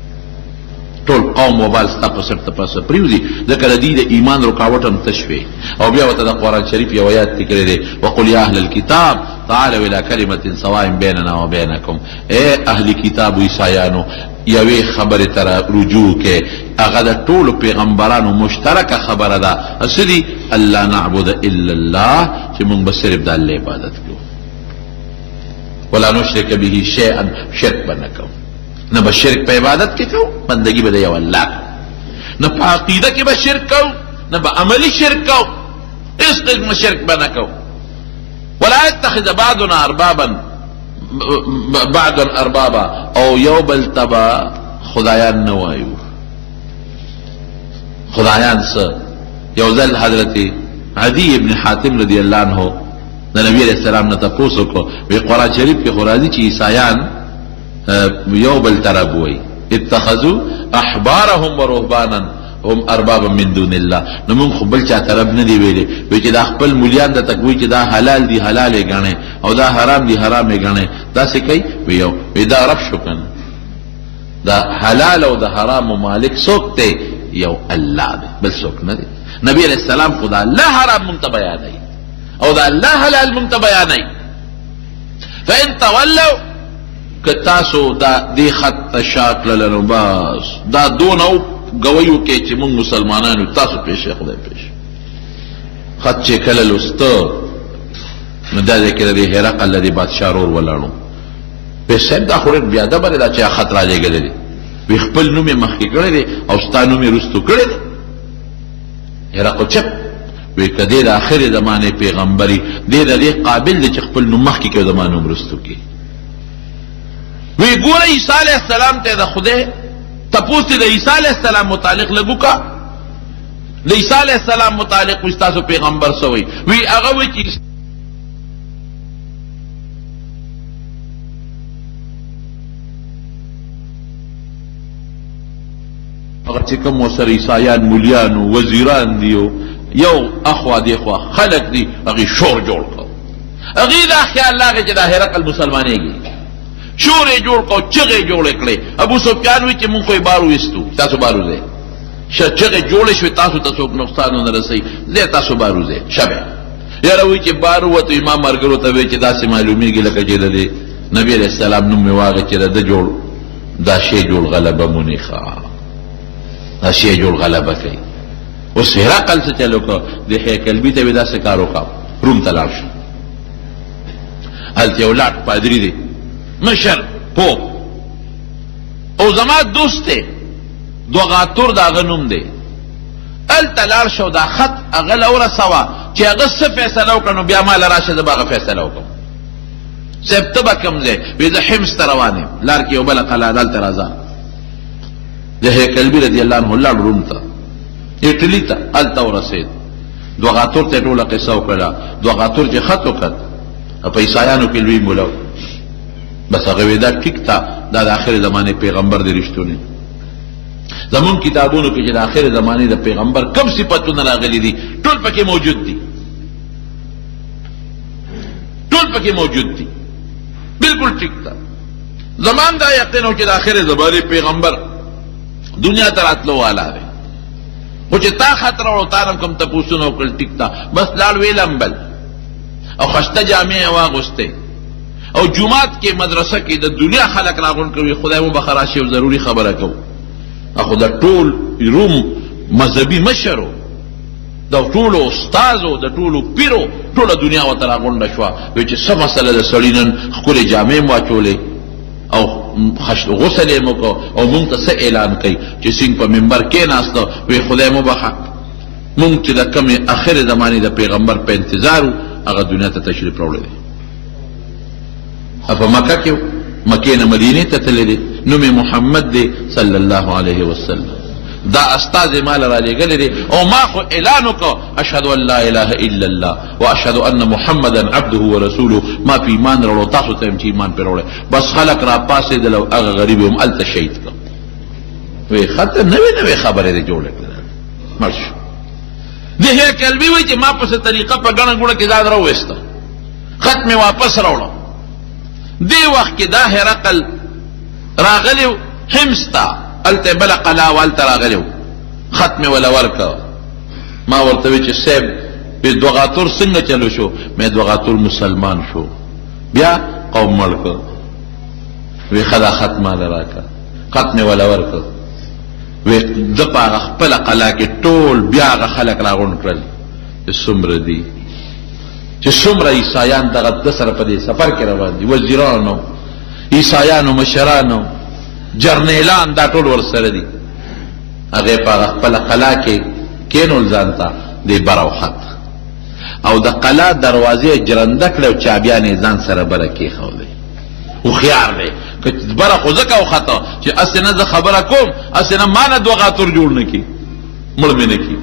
ټول قوم وبال ستا په سر ته پسه پرېوځي ځکه د دې د ایمان رکاوټ هم تش وی او بیا ورته د قرآن شریف یو آیات لیکلی دی وقل یا اهل الكتاب تعالوا الى كلمة سواء بيننا وبينكم اے اهل کتاب عیسایانو یوې خبرې ته رجوع کې هغه د ټولو پیغمبرانو مشترکه خبره ده څه دي الله نعبد الا الله چې موږ به صرف د الله عبادت کوو ولا نشرک به شیئا شرک به نه کوو نه به شرک په عبادت کې کوو بندګي به د یو الله نه په عقیده کې به شرک کوو نه به عملي شرک کوو هېڅ قسمه شرک به نه کوو ولا يتخذ بعضنا اربابا او یو بل تبا خدایان نوایو خدایان څه یو ځل حضرت عدی ابن حاتم رضی الله عنه د نبی علیہ السلام نه تپوس وکړو وی قرآن شریف کې خو راځي چې عیسایان یو بل طرف وایي اتخذوا احبارهم ورهبانا هم اربابا من دون الله نو موږ خو بل چا طرف نه دی ویلي وی چې دا خپل مولیان د تکوي چې دا حلال دي حلال یې ګڼي او دا حرام دي حرام یې ګڼي داسې کوي وی دا رب شو کنه دا حلال او د حرام مالک څوک دی یو الله دی بل څوک نه دی نبی علیہ السلام خو دا الله حرام مونږ ته بیانوي او دا الله حلال مونږ ته بیانوي فإن تولوا که تاسو دا دې خط ته شا کړله نو بس دا دونه گویو کې چې مونږ مسلمانانو تاسو پیښه خدای پیښه خط چې کله لسته نو دا ځای کې د هرقل د بادشاه رور ولاړو په صاحب دا خو ډېر بېادبه دی دا چې خط را لېږلی دی وی خپل نوم یې مخکې کړی دی او ستا نوم یې رستو کړی دی. هرقل چپ وی که دی د آخرې زمانې پیغمبري دی د دې قابل دی چې خپل نوم مخکې کړي او زما نوم رستو کړي. وی ګوره عیسی علیه السلام ته د خدای تپوس دی د عیسی علیه السلام متعلق لږ وکړه. د عیسی علیه السلام متعلق وی ستاسو پیغمبر څه وی؟ وی هغه وی چې هغه چې کوم ورسره عیسایان مولیان و وزیران دي یو اخوا دی خوا خلق دي هغې شور جوړ کړو. هغې دا خیال راغی چې دا هرقل مسلمانېږي. شور یې جوړ کړو، چغې جوړې کړې. ابو سفیان وی چې مونږ خو یې بار وویستو، تاسو بار وځئ. چغې جوړې شوې، تاسو ته څوک نقصان ونه رسوي، ځئ تاسو بار وځئ. شبه یاره وی چې بار ووتو، ما ملګرو ته وی چې داسې معلومېږي لکه چې د نبي علیه السلام نوم مې واغې چې د ده جوړ دا شی جوړ غلبه مونې ښه دا شی جوړ غلبه کوي. اوس هرقل څه چل وکړه؟ د هیکلبي ته یې داسې کار وکړه، روم ته لاړ شو. هلته یو لاټ پادري دی، مشر پوپ او زما دوست دی، دوغاتور د هغه نوم دی. هلته لاړ شو، دا خط هغه له ورسوه چې هغه څه فیصله وکړه نو بیا ما له راشه زه به هغه فیصله وکړم. صاحب ته به کوم ځای؟ وی زه حمص ته روان یم، لار کې یو بله قلعه ده، هلته راځه. د هیکلبي رضی الله عنه لاړ روم ته، ایټلي ته، هلته ورسېد. دوغاتور ته یې ټوله قصه وکړله. دوغاتور چې خط وکړ په عیسایانو کې لوی مولا بس هغه وی دا ټیک ته دا د آخر زمانې پیغمبر دی رښتونی. زمون کتابونو کې چې د آخر زمانې د پیغمبر کم صفتونه راغلي دي ټول پکې موجود دي، ټول پکې موجود دي، بالکل ټیک ته. زمان دا یقین و چې د آخر زمانې پیغمبر دنیا ته راتلو والا دی، خو چې تا خطر وړو تا نم کوم تپوسونه وکړل ټیک ته، بس لاړ ویې لمبل او خشته جامې یې واغوستې او جومات کې مدرسه کې د دنیا خلک راغونډ کوي. خدای مو بخښه راشي یو ضروري خبره کوو. خو د ټول روم مذهبي مشرو، د ټولو استازو، د ټولو پیرو، ټوله دنیا ورته راغونډه شوه. وایي چې څه مسله د سړي نن ښکلې جامې م واچولې او غسل یې مو کو او مونږ ته څه اعلان کوي چې څنګه په منبر کېناسته. وایي خدای مو بخښه، مونږ چې د کمې آخر زمانې د پیغمبر په انتظار وو هغه دنیا ته تشریف راوړی دی. په مکه کې مکې نه مدینې ته تللی دی، نوم یې محمد دی صلی الله علیه وسلم. دا استازی ما له رالیږلی دی او ما خو اعلان وکړ اشهد ان لا اله الا الله واشهد ان محمدا عبده ورسوله. ما په ایمان راوړو، تاسو ته یم چې ایمان پرې راوړی. بس خلک راپاڅېدل او هغه غریب یې هم هلته شهید کړ. وایي خطر نوې نوې خبرې دی جوړې کړې، مړ شو. د هیکلبي وایي چې ما پسې طریقه په ګڼه ګوڼه کې ځان راوویسته، خط مې واپس راوړه. دې وخت کې دا هرقل راغلی حمص ته، هلته یې بله قلعه وه، هلته راغلی و. خط مې وله ورکړه. ما ورته وی چې صاحب دوغاتور څنګه چلو شو؟ مې دوغاتور مسلمان شو، بیا قوم مړ کړ. وی ښه دا خط ماله راکړه. خط مې وله ورکړ. وی ده په هغه خپله قلعه کې ټول بیا هغه خلک راغونډ کړل چې څومره دي، چې څومره عیسایان دغه ده سره په دې سفر کې روان دي، وزیرانو، عیسایانو مشرانو، جرنیلان، دا ټول ورسره دي. هغې په هغه خپله قلعه کې کېنول ځان ته دی بره وخت او د قلعه دروازې یې جرنده کړې او چابیان یې ځان سره بره کېښودی. هوښیار دی، که بره خو ځکه وخته چې هسې نه زه خبره کوم، هسې نه ما نه دوغاتور جوړ نه کړي، مړ مې نه کړي،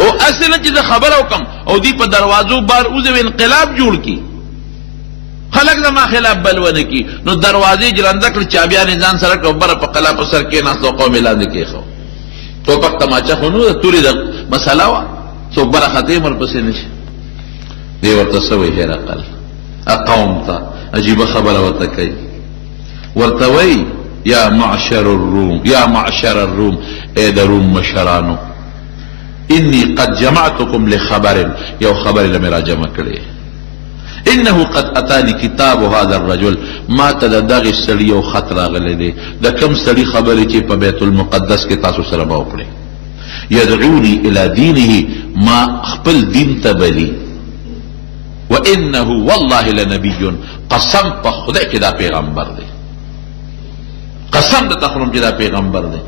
او هسې نه چې زه خبره وکړم او دوی په دروازو بار وځي او انقلاب جوړ کړي، خلک زما خلاف بلوه نه کړي. نو دروازې جرنده کړې، چابیان یې ځان سره کړه، بره په قلعه په سر کېناست او قوم یې لاندې کېښود. ټوپک تماچه خو نه ده، تورې د مسله وه، څوک بره خطې هم ورپسې نه شي. دی ورته څه وایي هرقل قوم ته عجیبه خبره ورته کوي. ورته وایي یا معشر الروم، یا معشر الروم، ای د روم مشرانو، انی قد جمعتکم لخبر، یو خبر له مې را جمع کړی. انه قد اتانی کتاب هذا الرجل، ما ته د دغې سړي یو خط راغلی دی، د کوم سړي خبرې چې په بیت المقدس کې تاسو سره به وکړې. یدعوني الی دینه، ما خپل دین ته بلي. وانه والله لنبی، قسم په خدای کې دا پیغمبر دی، قسم د تخرم چې دا پیغمبر دی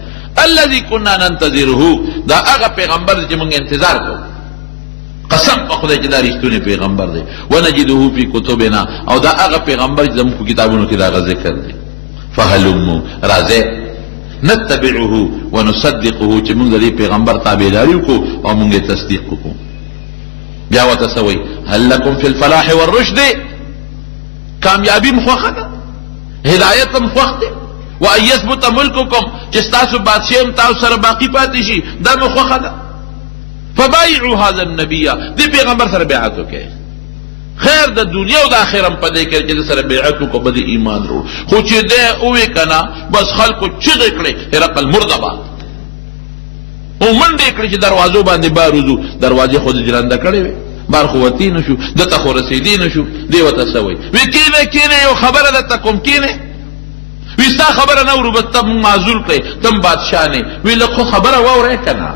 الذي كنا ننتظره دا هغه پیغمبر دی چې موږ انتظار کوو قسم په خدای چې دا رښتونی پیغمبر دی ونجده فی کتبنا او دا هغه پیغمبر چې زموږ په کتابونو کې دا ذکر دی فهلموا راځئ نتبعه ونصدقه چې موږ د دې پیغمبر تابعداري وکړو او موږ یې تصدیق وکړو بیا ورته څه وایي هل لکم فی الفلاح والرشد کامیابي م خوښه ده هدایت م خوښ دی وان یثبت ملککم چې ستاسو بادشاهي م تاسو سره باقي پاتې شي دا م خوښه ده فبایعوا هذا النبي دې پیغمبر سره بیعت وکړئ خیر د دنیا او د آخرت په دې کې چې سره بیعت وکړو به د ایمان وروړو خو چې دی ووی که نه بس خلکو چغې کړې هرقل مردباد او منډې کړې چې دروازو باندې بار وځو دروازې خو د جرنده کړې وې بار خو وتی نه شو دته خو رسېدی نه شو دی ورته څه وایي وی کینې یو خبره درته کوم کینې وی ستا خبره نه ورو بس ته معذور کړې تم بادشاه نه وی لږ خو خبره واورئ که نه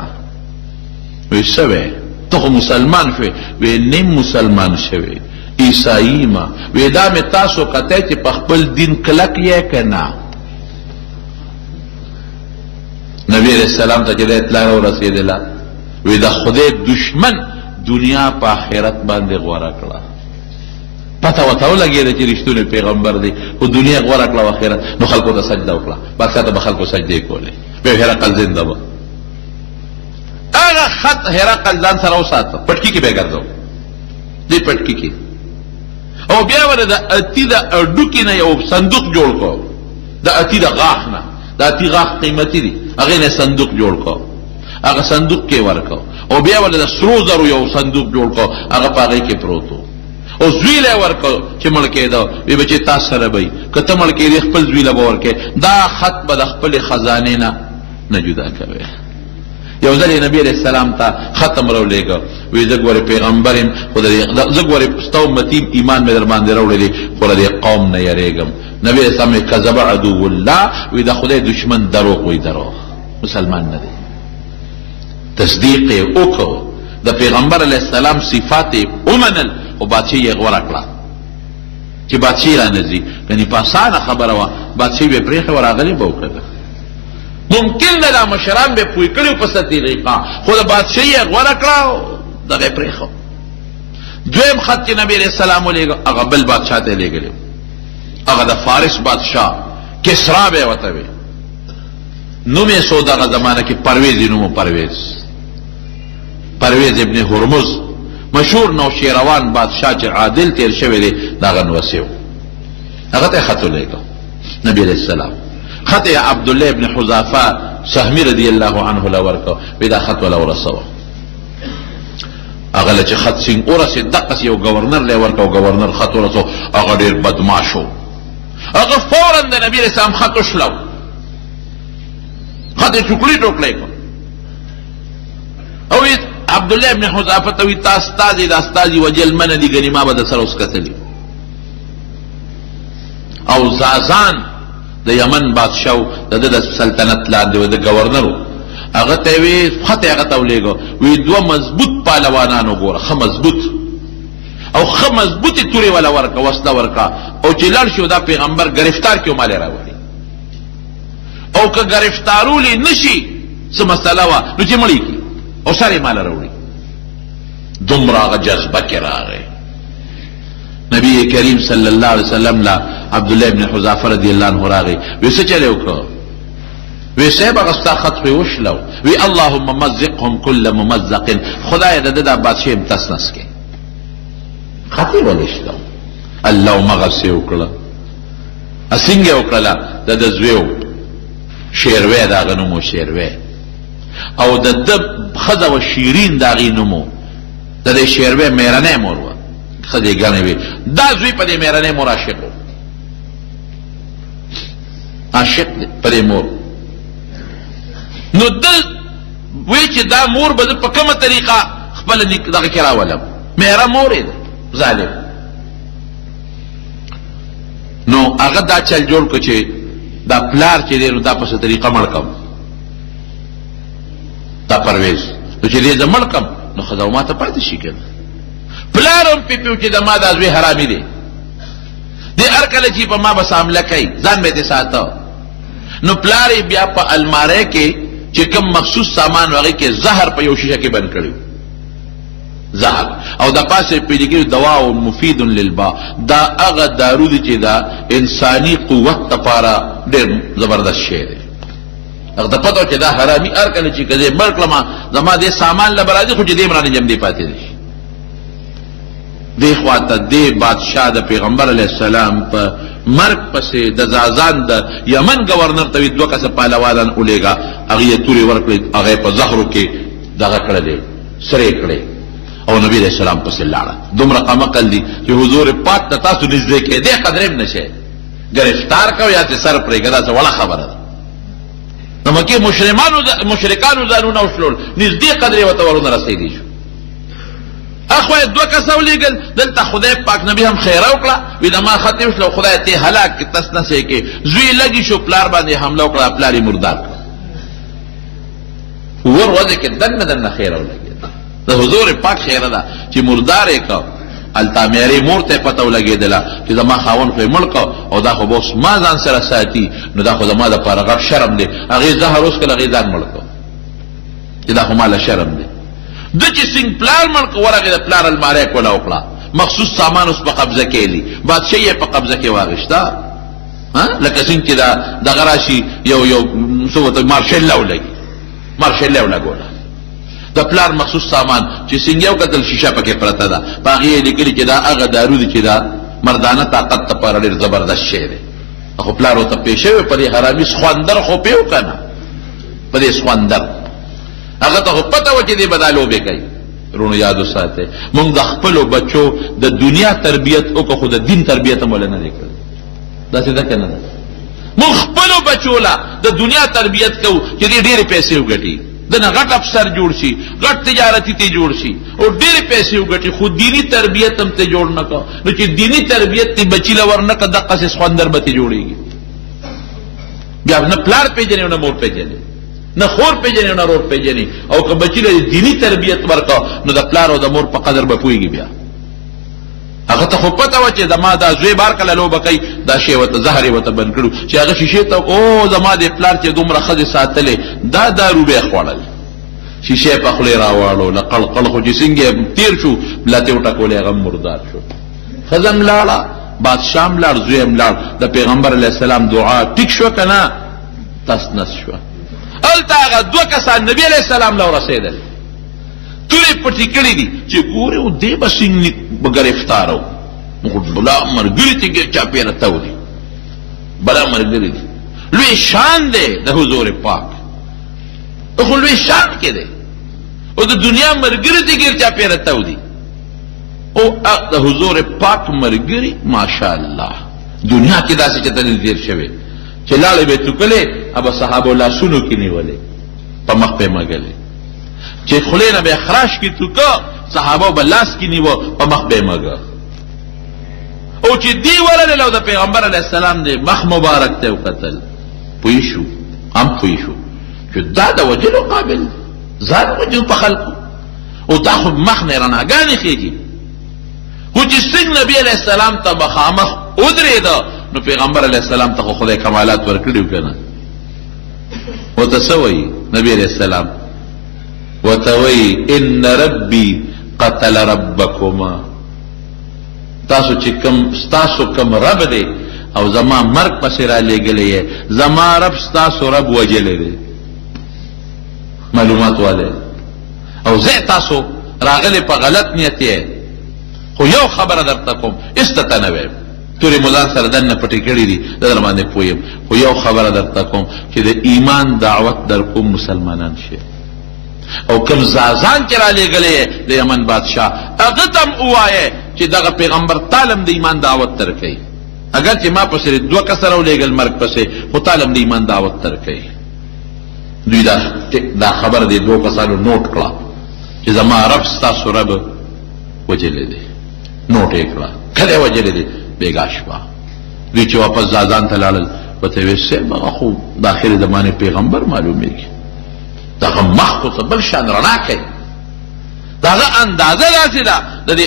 وی څه وی ته خو مسلمان شوې وی نیم مسلمان شوې عیسائی ما وی دا مې تاسو کتی چې په خپل دین کلک یې که نه نبی علیہ السلام ته چې د اطلاع راورسېدله وی د خدای دشمن دنیا په آخرت باندې غوره کړه پته ورته ولګېده چې رښتونی پیغمبر دی خو دنیا غوره کړه او آخرت نو خلکو ته سجده وکړه بادشاه ته به خلکو سجدې کولې بیا هرقل زنده به هغه خط هرقل ځان سره وساته پټکي کې به یې ګرځو دې پټکي کې او بیا ورته د اتي د اډوکي نه یو صندوق جوړ کړو د اتي د غاښ نه د اتي غاښ قیمتي دی هغې نه صندوق جوړ کړو هغه صندوق کې ورکړو او بیا ورته د سرو زرو یو صندوق جوړ کړو هغه په هغې کې پروت و او زوی له یې ورکړو چې مړ کېده وی بچې تاسو سره به وي که ته مړ کېدې خپل زوی له به ورکې دا خط به د خپلې خزانې نه جدا کوې یو ځل نبی علیہ السلام ته ختم راولېږه وی زه ګورې پیغمبر یم خو زه ګورې ستا امتي ایمان مې در باندې راوړی دی خو له دې قوم نه یېرېږم نبی علیہ السلام وی کذب عدو الله وی د خدای دشمن دروغ وی دروغ مسلمان نه دی تصدیق یې وکړو د پیغمبر علیہ السلام صفات یې ومنل خو بادشاهي یې غوره کړه چې بادشاهي رانځي کنې په اسانه خبره وه بادشاهي به یې پرېښه ورغلې به وکړه ممکن ده دا مشران به پوی کړي په څه طریقه خو د بادشاهي یې غوره کړه دغه یې پرېښه دویم خط چې نبي علیہ السلام ولېږه هغه بل بادشاه ته یې لېږلی هغه د فارس بادشاه کسرا به یې ورته وی نوم یې سو دغه زمانه کې پرویز نوم پرویز ابن هرمز مشهور نوشیروان بادشاه چې عادل تیر شوی دی د هغه نوسې و هغه ته یې خط ولېږه نبي علیہ السلام خط یې عبدالله ابن حذافه سهمي رضی الله عنه له ورکړه وی دا خط وله ورسوه هغه له چې خط سینګ ورسېد دقسې یو ګورنر له یې ورکړه او ګورنر خط ورسو هغه ډېر بدماش و هغه فورا د نبي علیہ السلام خط وشلو خط یې ټوکړي ټوکړی کړ او عبدالله ابن حذافه ته وی تا استازي د استازي وجل منه دي ګنې ما به د سره اوس کتلي او زازان د یمن بادشاه د د سلطنت لاندې و د گورنرو هغه ته وی خط هغه ته ولېږه وی دوه مضبوط پهلوانان وګوره ښه مضبوط او ښه مضبوطې تورې وله ورکړه وسله ورکړه او چې لاړ شي دا پیغمبر ګرفتار کړي او مال یې راولي او که ګرفتارولی نه شي څه مسله وه نو چې مړی کړي او سر یې مال راوړي دومره هغه جذبه کې راغی نبی کریم صلی الله علیه وسلم لا عبدالله ابن حذافه رضی الله عنه راغی وی څه چلی وکړه وی صاحب هغه ستا خط پرې وشلو وی اللهم مزقهم کل ممزق خدای د ده دا بادشاه م تس نس کې خط یې ولې شلو اللهم هغسې وکړه څنګه یې وکړله د ده زوی و شیروی د هغه نوم و شیروی او د ده ښځه و شیرین د هغې نوم و د دې شیروی میرنۍ مور وه ښځې ګڼې وې دا زوی په دې میرنۍ مور عاشق و عاشق دی په دې مور نو ده وی چې دا مور به زه په کومه طریقه خپله دغه کې راولم میره مور یې ده ظالم نو هغه دا چل جوړ کړو چې دا پلار چې دی نو دا په څه طریقه مړ کړم دا پرویز نو چې دی زه مړ کړم نو ښځه ما ته پاتې شي که نه پلار هم پیپیو چې د ما دا زوی حرامي دی دی هر کله چې په ما بس حمله کوي ځان به دې ساته نو پلار بیا په الماره کې چې کوم مخصوص سامان هغه کې زهر په یو شیشه کې بند کړی زهر او د پاسه په لګي دوا او مفید للبا دا هغه دارو دي چې دا انساني قوت لپاره ډېر زبردست شی دی هغه د پته چې دا حرامي هر کله چې کله مرکلمه زما دې سامان لبرادي خو چې دې مرانه جمع دی پاتې دي دی خواته دی بادشاہ د پیغمبر علیہ السلام په مرګ پسې د زازان د یمن گورنر ته دوه کسه پهلوانان اولېګا هغه یې تورې ورکړې هغه په زهرو کې دغه کړلې سره کړې او نبی علیہ السلام پسې لاړه دومره قمقل دي چې حضور پاک ته تاسو نږدې کې دې قدرې نشي گرفتار کو یا ته سر پرې ګدا څه ولا خبره ده نو مکه مشرکانو ځانونه وشلول نږدې قدرې وته ورونه رسېدي شو اخوه دوه کسه ولېږل دلته خدای پاک نبی هم خیره وکړه وی د ما ختم شلو خدای ته هلاک کې تس نسې کې زوی لګي شو پلار باندې حمله وکړه پلار یې مردار کړ ور وځي کې دنه خیره ولګي د حضور پاک خیره ده چې مردار یې کړ التا مېری مور ته پته ولګېدله چې زما خاون خو یې مړ کړ او دا خو به اوس ما ځان سره ساتي نو دا خو زما دپاره غټ شرم دی هغې زهر اوس کړه هغې ځان مړ کړ چې دا خو ماله شرم دی د چې څنګه پلار مړ کړ ورغې د پلار الماره کوله وکړه مخصوص سامان اوس په قبضه کې دي بادشاه یې په قبضه کې واغېسته لکه څنګه چې دغه راشي یو څه ورته مارشله ولګي مارشله ولګوله د پلار مخصوص سامان چې څنګه یو کتل شیشه پکې پرته ده په هغې یې لیکلي چې دا هغه دارو دي چې دا مردانه طاقت لپاره ډېر زبردست شی دی خو پلار ورته پېښه وی په دې حرامي سخوندر خو پې و که نه په دې سخوندر هغه ته خو پته وه چې دې به دا لوبې کوي رونو یاد وساتئ موږ د خپلو بچو د دنیا تربیت وکړو خو د دین تربیت هم وله نه دی کړی داسې ده که نه ده موږ خپلو بچو له د دنیا تربیت کوو چې دې ډېرې پیسې وګټي دنه غټ افسر جوړ شي غټ تجارتي ته جوړ شي او ډېرې پیسې وګټي خو دینی تربیت هم ته جوړ نه کړه نو چې دینی تربیت ته بچي له ورنه کړه دقسې سخوندر به ته جوړېږي بیا نه پلار پېژنې او نه مور پېژنې نه خور پېژنې او نه رور پېژنې او که بچي له دینی تربیت ورکړه نو د پلار او د مور په قدر به پوهېږي بیا هغه ته خو پته وه چې زما دا زوی بار کله لوبه کوي دا شی ورته زهر یې ورته بند کړو چې هغه شیشې ته او زما د پلار چې دومره ښځې ساتلې دا دارو به یې خوړل شیشې په خولې راواړو له قلقل خو چې څنګه تېر شو لتې وټکولې هغه مردار شو ښځه هم لاړه بادشاه هم لاړ زوی هم لاړ د پیغمبر علیه السلام دعا ټیک شوه که نه تس نس شوه هلته هغه دوه کسان نبي علیه السلام له ورسېدل تورې پټې کړي دي چې ګورې و دې به څنګه به ګرفتار و خو بلا ملګري ته ګیر چاپېره تو دي بلا ملګري دي لوی شان دی د حضور پاک خو لوی شان کې دی او د دنیا ملګري ته ګیر چاپېره تو دي او د حضور پاک ملګري ماشاءالله دنیا کې داسې چې ته تېر شوی چې لاړې به توکلې ابه صحابو لاسونو کې نیولې په مخ پې مږلې چې خولې نه به خراش کې توکه صحابه به لاس کې نیوه په مخ به یې مږه او چې دی ورلې او د پیغمبر علیه السلام د مخ مبارک ته وکتل پوه شو هم پوه شو چې دا د وجلو قابل ځان وجل په خلقو او دا خو مخ نه رڼاګانې خېږي خو چې څنګه نبي علیه السلام ته مخامخ ودرېده نو پیغمبر علیه السلام ته خو خدای کمالات ورکړي وو که نه ورته څه وایي نبي علیه السلام وتوي ان ربي قتل ربكما تاسو چې کوم ستاسو کوم رب دی او زما مرګ پسې را لېږلی یې زما رب ستاسو رب وجلی دی معلومات والی او زه تاسو راغلی په غلط نیت یې خو یو خبره درته کوم استته نه ویم تورې ملان سره دننه پټې کړي دي د در باندې پوه یم خو یو خبره درته کوم چې د ایمان دعوت در کوم مسلمانان شي او کوم زازان چې را لېږلی د یمن بادشاه هغه ته هم ووایې چې دغه پیغمبر تالم د ایمان دعوت تر کوي اگر چې ما پسې دوه کسه راولېږل مرګ پسې خو تالم د ایمان دعوت تر کوي دوی دا خبره د دوه کسانو نوټ کړه چې زما رب ستاسو رب وجلی دی نوټ یې کړه کله یې وجلی دی بېګا شپه دوی چې واپس زازان ته لاړل ورته یې ویل صاحب هغه خو د آخرې زمانې پیغمبر معلومېږي دغه مخ خو څه بل شان رڼا کوي د هغه اندازه داسې ده د دې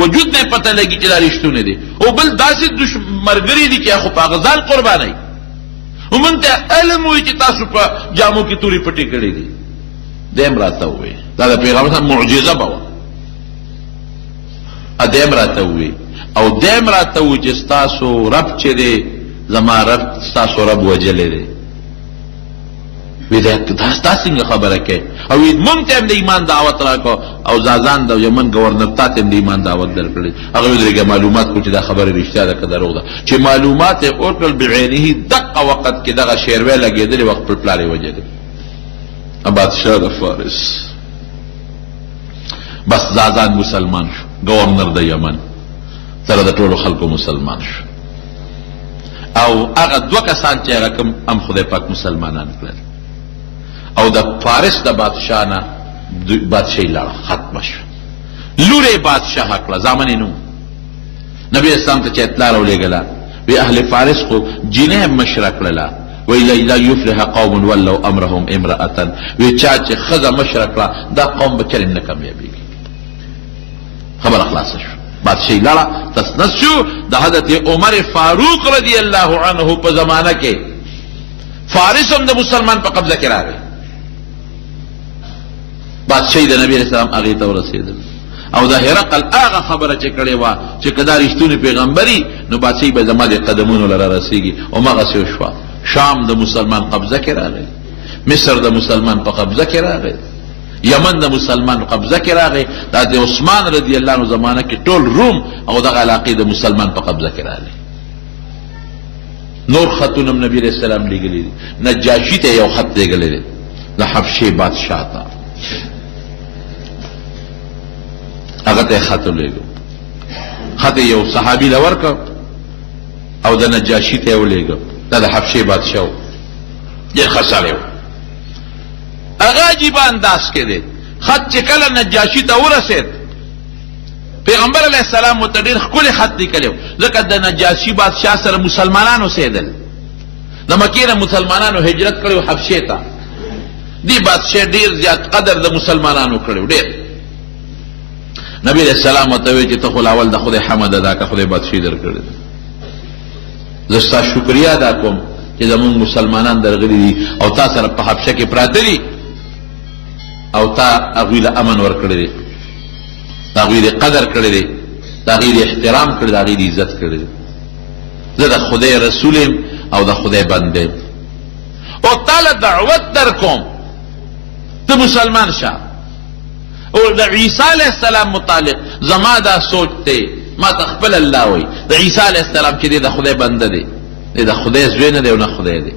وجود نه پته لګي چې دا رښتونه دي او بل داسې ملګري دي چې خو په هغه ځان قربانوي ومونږ ته علم وایي چې تاسو په جامو کې تورې پټې کړې دي. دیم راته ووایي دا د پیغمبر صاحب معجزه به وه. دیم راته ووایي او دیم راته ووایي چې ستاسو رب چې دی زما رب ستاسو رب وجلی دی. وی دا ستا څنګه خبره کوي؟ او مونږ ته هم د ایمان دعوت راکړو او زازان د یمن ګورنر تا ته هم د ایمان دعوت درکړی. هغه ودرېږه معلومات کړو چې دا خبره رښتیا ده که دروغ ده. چې معلومات یې ورکړل بعینه دقه وخت کې دغه شیروی لګېدلې وه خپل پلار یې وجلی. بادشاه د فارس بس زازان مسلمان شو، گورنر د یمن سره د ټولو خلکو مسلمان شو. او هغه دوه کسان چې هغه کوم هم خدای پاک مسلمانان کړل او د فارس د بادشاه نه بادشاهي لاړه ختمه شوه. لور یې بادشاه کړه، زامن یې نه نبي اسلام ته چې اطلاع راولېږله وی اهل فارس خو جینۍ هم مشره کړله. وی لا یفلح قوم ولوا امرهم امرأة، وی چا چې ښځه مشره کړه دا قوم به چرې نه کامیابېږي. خبره خلاصه شو، بادشاهي لاړه، تسنس شو. د حضرت عمر فاروق رضی الله عنه په زمانه کې فارس هم د مسلمان په قبضه کې راغی. بادشاهي د نبی علیه السلام هغې ته ورسېدل او د هرقل هغه خبره چې کړې وه چې که دا رښتونې پیغمبري نو بادشاهي به زما د قدمونو لره رسېږي. هماغسې وشوه. شام د مسلمان قبضه کې راغی، مصر د مسلمان په قبضه کې راغی، یمن د مسلمان قبضه کې راغی. دا د عثمان رضی الله عنه زمانه کې ټول روم او دغه علاقې د مسلمان په قبضه کې راغی. نور خطونه هم نبی علیه السلام لیږلي دي. نجاشي ته یو خط لیږلی دی د حبشې بادشاه ته، هغه ته یې خط ولیږو. خط یو صحابي له ورکړ او د نجاشي ته یې ولیږه. دا د حبشې بادشاه و، ډېر ښه سړی و. هغه عجیبه انداز کې دی. خط چې کله نجاشي ته ورسېد پیغمبر علیه السلام ورته ډېر ښکلی خط لیکلی و، ځکه د نجاشي بادشاه سره مسلمانان اوسېدل. د مکې نه مسلمانانو هجرت کړی و حبشې ته. دې بادشاه ډېر زیات قدر د مسلمانانو کړی و، ډېر. نبی علیه السلام ورته وویل چې ته خو اول د خدای حمد ادا که خدای بادشاهي درکړې ده. زه ستا شکریه ادا کوم چې زمونږ مسلمانان درغلي دي او تا سره په حبشه کې پراته دي او تا هغوی له امن ورکړی دی، د هغوی د قدر کړی دی، د هغوی د احترام کړی، د هغوی د عزت کړی دی. زه د خدای رسول یم او د خدای بنده یم او تا له دعوت در کوم ته مسلمان شه. او د عیسی علیه السلام متعلق زما دا سوچ دی، ما ته خپل الله وایي د عیسی علیه السلام چې دی د خدای بنده دی، دی د خدای زوی نه دی او نه خدای دی.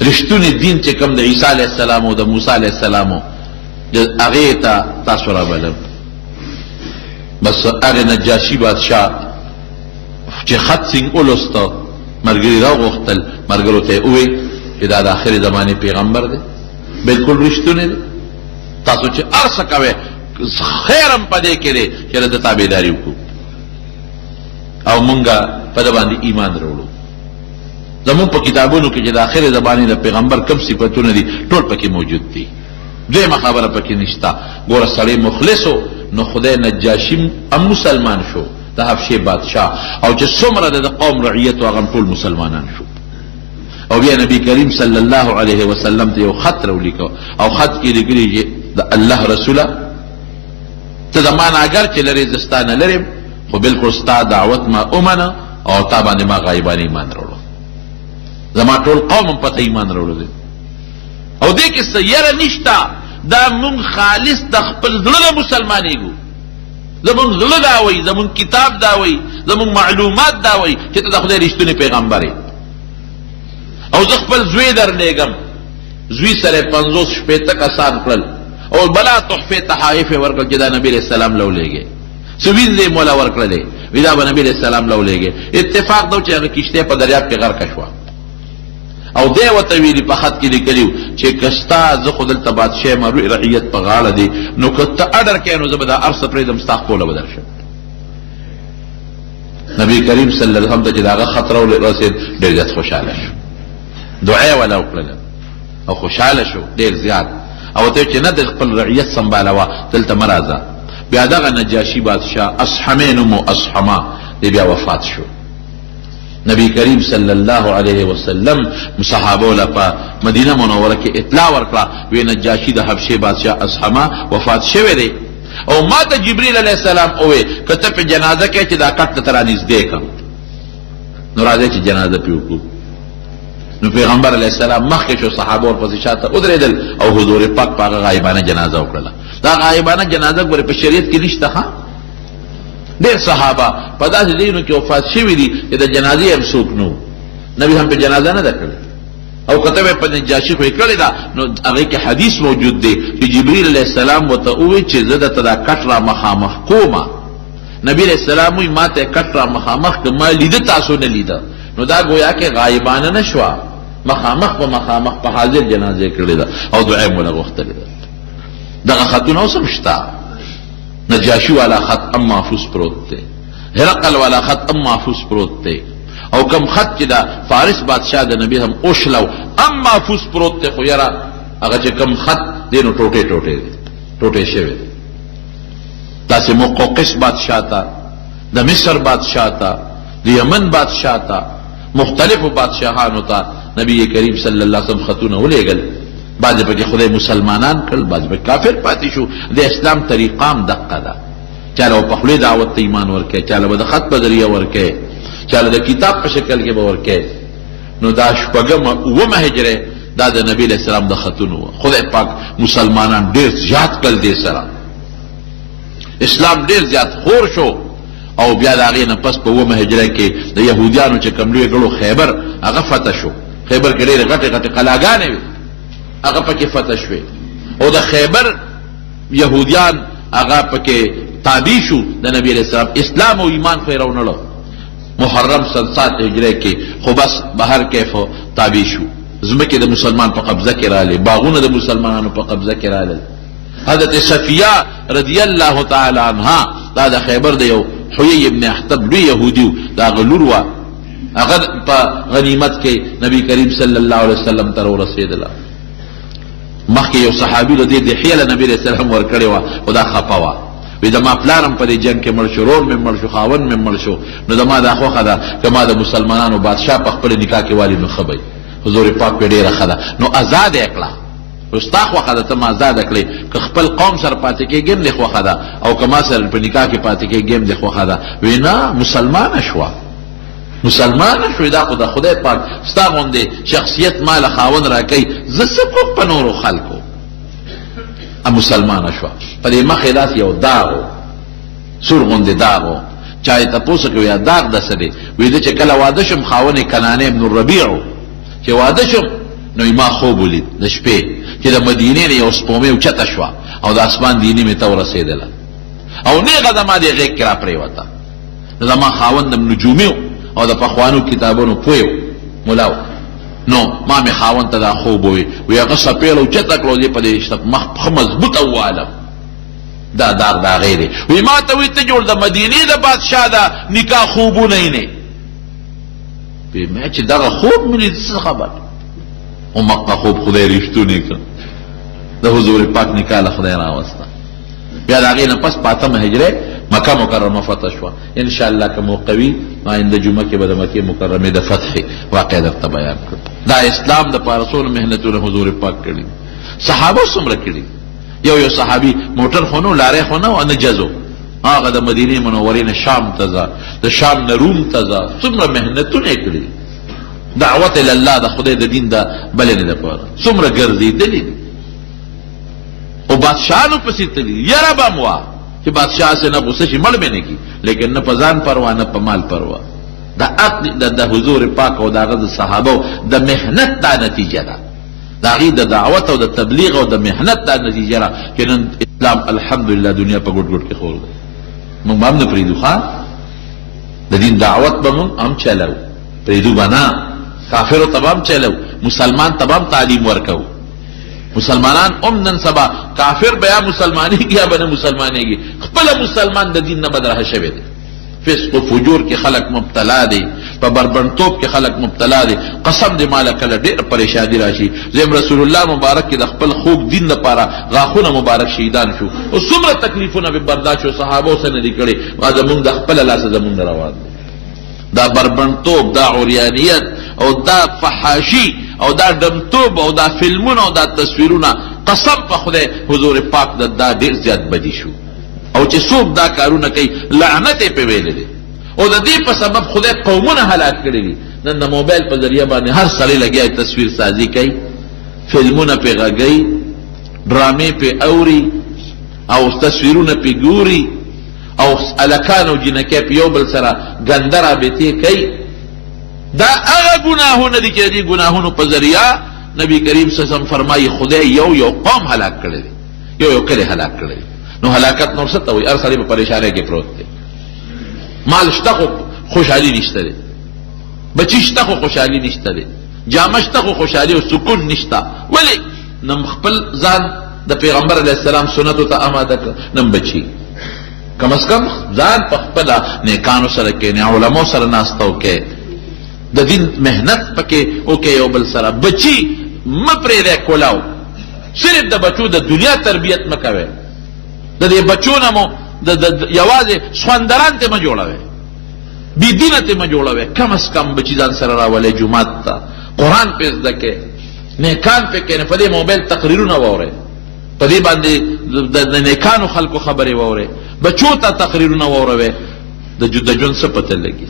رښتونی دین چې کوم د عیسی علیه السلام او د موسی علیه السلام هغې ته تاسو رابلم. بس هغې نجاشي بادشاه چې خط سینګ ولوسته ملګري راوغوښتل، ملګرو ته یې وویل چې دا د آخرې زمانې پیغمبر دی، بلکل رښتونی دی. تاسو چې هر څه کوئ خیر هم په دې کې دی چې د تابعداري وکړو او مونږ په ده باندې ایمان راوړو. زمونږ په کتابونو کې چې د آخرې زمانې د پیغمبر کوم صفتونه دي ټول پکې موجود دي. دویمه خبره پکې نشته. ګوره سړی مخلص و نو خدای نجاشي هم مسلمان شو، د حبشې بادشاه، او چې څومره د قوم رعیت و هغه ټول مسلمانان شو. او بیا نبی کریم صلی الله علیه وسلم ته یو خط راولیکه او خط کې لیکلي چې د الله رسوله ته زما نه اگر چې لرې زه ستا نه لرم خو بلکل ستا دعوت ما ومنه او تا باندې ما غایبانه ایمان راوړو. زما ټول قوم هم پته ایمان راوړو دی او دې کې څه یره نشته. دا مونږ خالص د خپل زړه نه مسلمانېږو. زمونږ زړه دا وایي، زمونږ کتاب دا وایي، زمونږ معلومات دا وایي چې ته د خدای رښتونی پیغمبر یې. او زه خپل زوی درلېږم، زوی سره 50 شپېته کسان کړل او بلا تحفې تحائف یې ورکړل چې دا نبي علیه السلام له ولېږې. څه وینځ یې مولا ورکړلې، وی دا به نبي علیه السلام له ولېږې. اتفاق دا چې هغه کښتۍ په دریاب کې غرقه شوه او دی ورته ویلي په خط کې لیکلي و چې که ستا زه خو دلته بادشاه یم رعیت په غاړه دی نو که ته اډر کوې نو زه به دا هر څه پرېږدم ستا خوله به درشم. نبي کریم صلی الله علیه وسلم ته چې د هغه خط راورسېد ډېر زیات خوشحاله شو، دعا یې وله وکړله او خوشحاله شو ډېر زیات. او ورته چې نه د خپل رعیت سنبالوه دلته مه راځه. بیا دغه نجاشي بادشاه اصحمې نوم و اصحما دی بیا وفات شو. نبی کریم صلی الله علیه وسلم صحابو له په مدینه منوره کې اطلاع ورکړه وی نجاشي د حبشې بادشاہ اصحما وفات شوی دی او ما ته جبرئیل علیه السلام اوه کته په جنازه کې چې دا کټ تر نږدې کم نو راځي چې جنازه پیوکو نو پیغمبر علیه السلام مخکې شو صحابه ورپسې شاته ودرېدل او حضور پاک په غایبانه جنازه وکړه دا غایبانه جنازه ګوره په شریعت کې نشته ها ډېر صحابه په داسې ځایونو کې وفات شوي دي چې د جنازې هم څوک نو نبي هم په جنازه نه ده کړې او کته به په نجاشي خو یې کړې ده نو هغې کې حدیث موجود دی چې جبریل علیه السلام ورته وویل چې زه درته دا کټ را مخامخ کومه نبي علیه السلام وایي ما ته کټ را مخامخ که ما لیده تاسو نه لیده نو دا گویا کې غایبانه نه شوه مخامخ په مخامخ په حاضر جنازه کړې ده او دعا یې مونه غوښتلې ده دغه خطونه اوس هم شته نجاشی والا خط ام محفوظ پروت تے هرقل والا خط ام محفوظ پروت تے او کم خط چې دا فارس بادشاہ د نبی هم اوشلو ام محفوظ پروت تے خو یرا هغه چې کم خط دینو ټوټه شوی داسې مقوقس بادشاہ تا د مصر بادشاہ تا د یمن بادشاہ تا مختلفو بادشاہانو تا نبی کریم صلی الله علیه وسلم خطونه ولېږل بعض پکې خدای مسلمانان کړل بعض پکې کافر پاتې شو د اسلام طریقام دقه ده چاله په خپل دعوت ته ایمان ورکړي چاله به د خط په ذریعہ ورکړي چاله د کتاب په شکل کې به ورکړي نو دا شپږم اومه هجره دا د نبی علیہ السلام د خطونو خدای پاک مسلمانان ډېر زیات کړل دې سره اسلام ډېر زیات خور شو او بیا د هغې نه پس په اومه هجره کې د یهودیانو چې کوم لوی ګړو خیبر هغه فتح شو خیبر کې ډېرې غټې قلاګانې وي هغه پکې فتح شوې او د خیبر یهودیان هغه پکې تابع شو د نبی علیہ السلام اسلام او ایمان خو یې راونړو محرم 7 هجره کې خو بس بهر کیف تابع شو ځمکې د مسلمان په قبضه کې راغلې باغونه د مسلمانانو په قبضه کې راغلل حضرت صفیه رضی الله تعالی عنها دا د خیبر د یو حیی ابن احتب لوی یهودي دا غلور وا هغه په غنیمت کې نبی کریم صلی الله علیه وسلم ته ورسېدله مخکې یو صحابي د دې دحیه له نبی علیه السلام ورکړې وه خو دا خفه وه وی زما پلارم په دې جنګ کې مړ شو رور مې مړ شو خاوند مې مړ شو نو زما دا خوښه ده که ما د مسلمانانو بادشاه په خپل نکاح کې والي نو ښه به حضور پاک پې ډېره ښه ده نو ازاد یې کړه خو ستا خوښه ده ته ما ازاده کړې که خپل قوم سره پاتې کېږي هم دې خوښه ده او که ما سره په نکاح کې پاتې کېږي هم دې خوښه ده وی نه مسلمانه شوه مسلمان شوی دا خو د خدای پاک ستا غوندې شخصیت ما له خاوند راکوي زه څه کوم په نورو خلکو مسلمانه شوه په دې مخې داسې یو داغ و سور غوندې داغ و چا یې تپوس کوي یا داغ ده څه دی وی ده چې کله واده شم خاوند یې کنانه ابن الربیع و چې واده شم نو ما خوب ولید د شپې چې د مدینې نه یو سپومې اوچته شوه او د اسمان دیني مې ته ورسېدله او نیغه زما دې غېږ کې را پرېوته زما خاوند هم نجومي و او د پخوانو کتابونو پویو ملاو نو ما می خاوند ته دا خوب وی وی هغه سپېړه اوچته کړو دې په دې مخ ښه مضبوطه ووالم دا داغ دا غیرې وی ما ته وی ته جوړ د مدینې د بادشاه دا نکاح خوبونه یې نه وی ما چې دغه خوب مې لید څه خبر او مقه خوب خدای رښتونی کړ د حضور پاک نکاح له خدای راوسته بیا د هغې نه پس 5 هجره مکه مکرمه فتح شوه انشاءالله که موقوي آینده جمعه کې به د مکې مکرمې د فتح واقع درته بیان کړو دا اسلام د پاره څونه محنتونه حضور پاک کړي صحابه څومره کړي یو صحابي موټر خو نو لارې خو نه نه جزو هغه د مدینې منورې نه شام ته ځه د شام نه روم ته ځه څومره محنتونه یې کړي دعوت الله د خدای د دین د بلنې دپاره څومره ګرځېدلي دي او بادشاهانو پسې تلي یره به م وه چې بادشاہ سے نه غصه شي مړ به نه کي لیکن نه په ځان پروا نه په مال پروا د حضور پاک او د هغه د صحابو د محنت دا نتیجه ده د هغې د دعوت او د تبلیغ او د محنت دا نتیجه ده چې نن اسلام الحمدلله دنیا په ګوټ ګوټ کې خور دی موږ به هم نه پرېږدو ښه د دین دعوت به موږ هم چلو پرېږدو به نه کافرو ته به هم چلو مسلمان ته به هم تعلیم ورکوو مسلمانان نن سبا کافر بیا مسلمانېږي یا به نه مسلمانېږي خپله مسلمان د دین نه بدرهه شوی دی فسق و فجور کې خلق مبتلا دی په بربنډتوب کې خلق مبتلا دی قسم دې ماله کله ډېر پریشانی راشي زم رسول الله مبارک کې د خپل خوږ دین لپاره غاښونه مبارک شهیدان شو او څومره تکلیفونه به برداشت شو صحابو سره نه دي کړي زمونږ د خپله لاسه زمونږ نه روان دی دا بربنتوب، دا عریانیت او دا فحاشی او دا دمتوب او دا فلمونه او دا تصویرونه قسم په خدای حضور پاک دا ډیر زیات بدی شو. او چې څوک دا کارونه کوي لعنت یې پې ویلی دی او د دې په سبب خدای قومونه هلاک کړي دي. نن د موبایل په ذریعه باندې هر سړی لګیا تصویر سازی کوي، فلمونه پې غږوي، ډرامې پې اوري او تصویرونه پې ګوري او الکان او جنکۍ په یو بل سره ګنده رابطې کوي. دا هغه ګناهونه دي چې دې ګناهونو په ذریعه نبی کریم صلی الله علیه وسلم فرمایي خدای یو قوم هلاک کړی دی، یو کلی هلاک کړی دی. نو هلاکت نور څه ته وایي؟ هر سړی په پریشانۍ کې پروت دی. مال شته خو خوشحالي نشته دی، بچی شته خو خوشحالي نشته دی، جامه شته خو خوشحالي او سکون نشته. ولې؟ نم خپل ځان د پیغمبر علیه السلام سنتو ته آماده کړ، نم بچی کم از کم ځان په خپله نیکانو سره کښېنې، علماو سره ناسته وکړې، د دین محنت پکې وکړې یو بل سره. بچی مه پرېږدئ کولاو، صرف د بچو د دنیا تربیت مه کوئ. د دې بچو نه مو یوازې سخوندران ته مه جوړوئ، بې دینه ته مه جوړوئ. کم از کم بچي ځان سره راولئ جومات ته، قرآن پې زده کړئ، نیکان پې کښېنئ، په دې موبایل تقریرونه واورئ، په دې باندې د نیکانو خلکو خبرې واورئ، بچو ته تقریرونه واوروئ. د ژوند څه پته لګي؟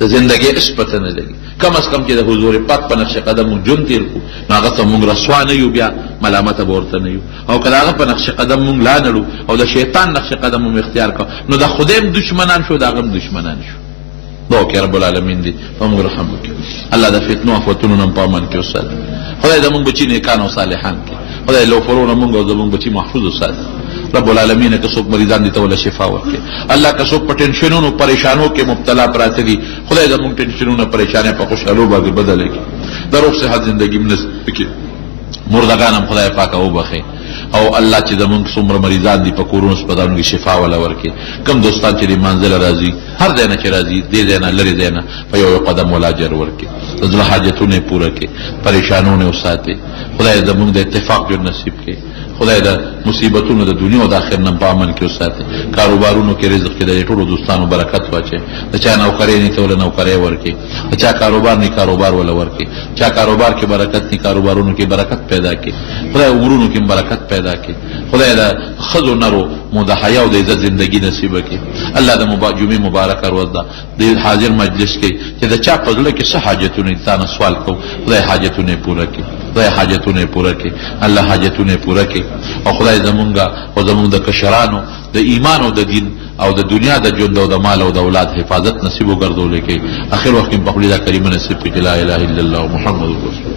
د زندګۍ هېڅ پته نه لګي. کم از کم چې د حضور پاک په نقش قدم مونږ ژوند تېر کړو نو هغه ته مونږ رسوا نه یو، بیا ملامته به ورته نه یو. او که د هغه په نقش قدم مونږ لا نړو او د شیطان نقش قدم مونږ اختیار کړو نو د خدای هم دشمنان شو، د هغه هم دشمنان شو. دا وکړي رب العالمین دې په مونږ رحم وکړي. الله د فتنو افتونو نه په امن کې وساتي. خدای زمونږ بچي نیکان او صالحان کړي. خدای لوفرونه مونږ او زمونږ بچي محفوظ وساتي. رب العالمین که څوک مریضان دي ته ولا شفا ورکړي. الله که څوک په ټینشنونو پریشانو کې مبتلا پراته دي، خدای زموږ ټینشنونه پریشانۍ په خوشحالو باندې بدله کړي. د روغ صحت زندګي هم نصیب کړي. مردگان هم خدای پاکه وبخي. او الله چې زمونږ څومره مریضان دي په کورونو هسپتالونو کې شفا ولا ورکړي. کم دوستان چې د منزله راځي، هر ځای نه چې راځي، دې ځای نه لرې ځای نه په یو قدم ولا اجر ورکړي. د زړه حاجتونه یې پوره کړي، پریشانونه وساتي. خدای زمونږ د اتفاق ژوند نصیب کړي. خدای د مصیبتونو د دنیا او د آخرت نه په امن کې وساتي. کاروبارونو کې رزق کې د ټولو دوستانو برکت واچي. د چا نوکرۍ نه ته ولا نوکرۍ ورکړي، د چا کاروبار نه کاروبار ولا ورکړي، چا کاروبار کې برکت نه کاروبارونو کې برکت پیدا کړي. خدای عمرونو کې برکت پیدا کړي. خدای د ښځو نرو مو د حیا او د عزت زندګي نصیب کړي. الله د جمعې مبارکه ورځ ده د حاضر مجلس کې چې د چا په زړه کې څه حاجتونه دي تا نه سوال کوو، خدای حاجتونه یې پوره کړي. خدای حاجتونه یې پوره کړي. الله حاجتونه یې پوره کړي. او خدای زمونږه او زمونږ د کشرانو د ایمان او د دین او د دنیا د ژوند او د مال او د اولاد حفاظت نصیب وګرځولې کې. اخر وخت کې په خپل دا کریمه نصیب کړي. لا اله الا الله محمد رسول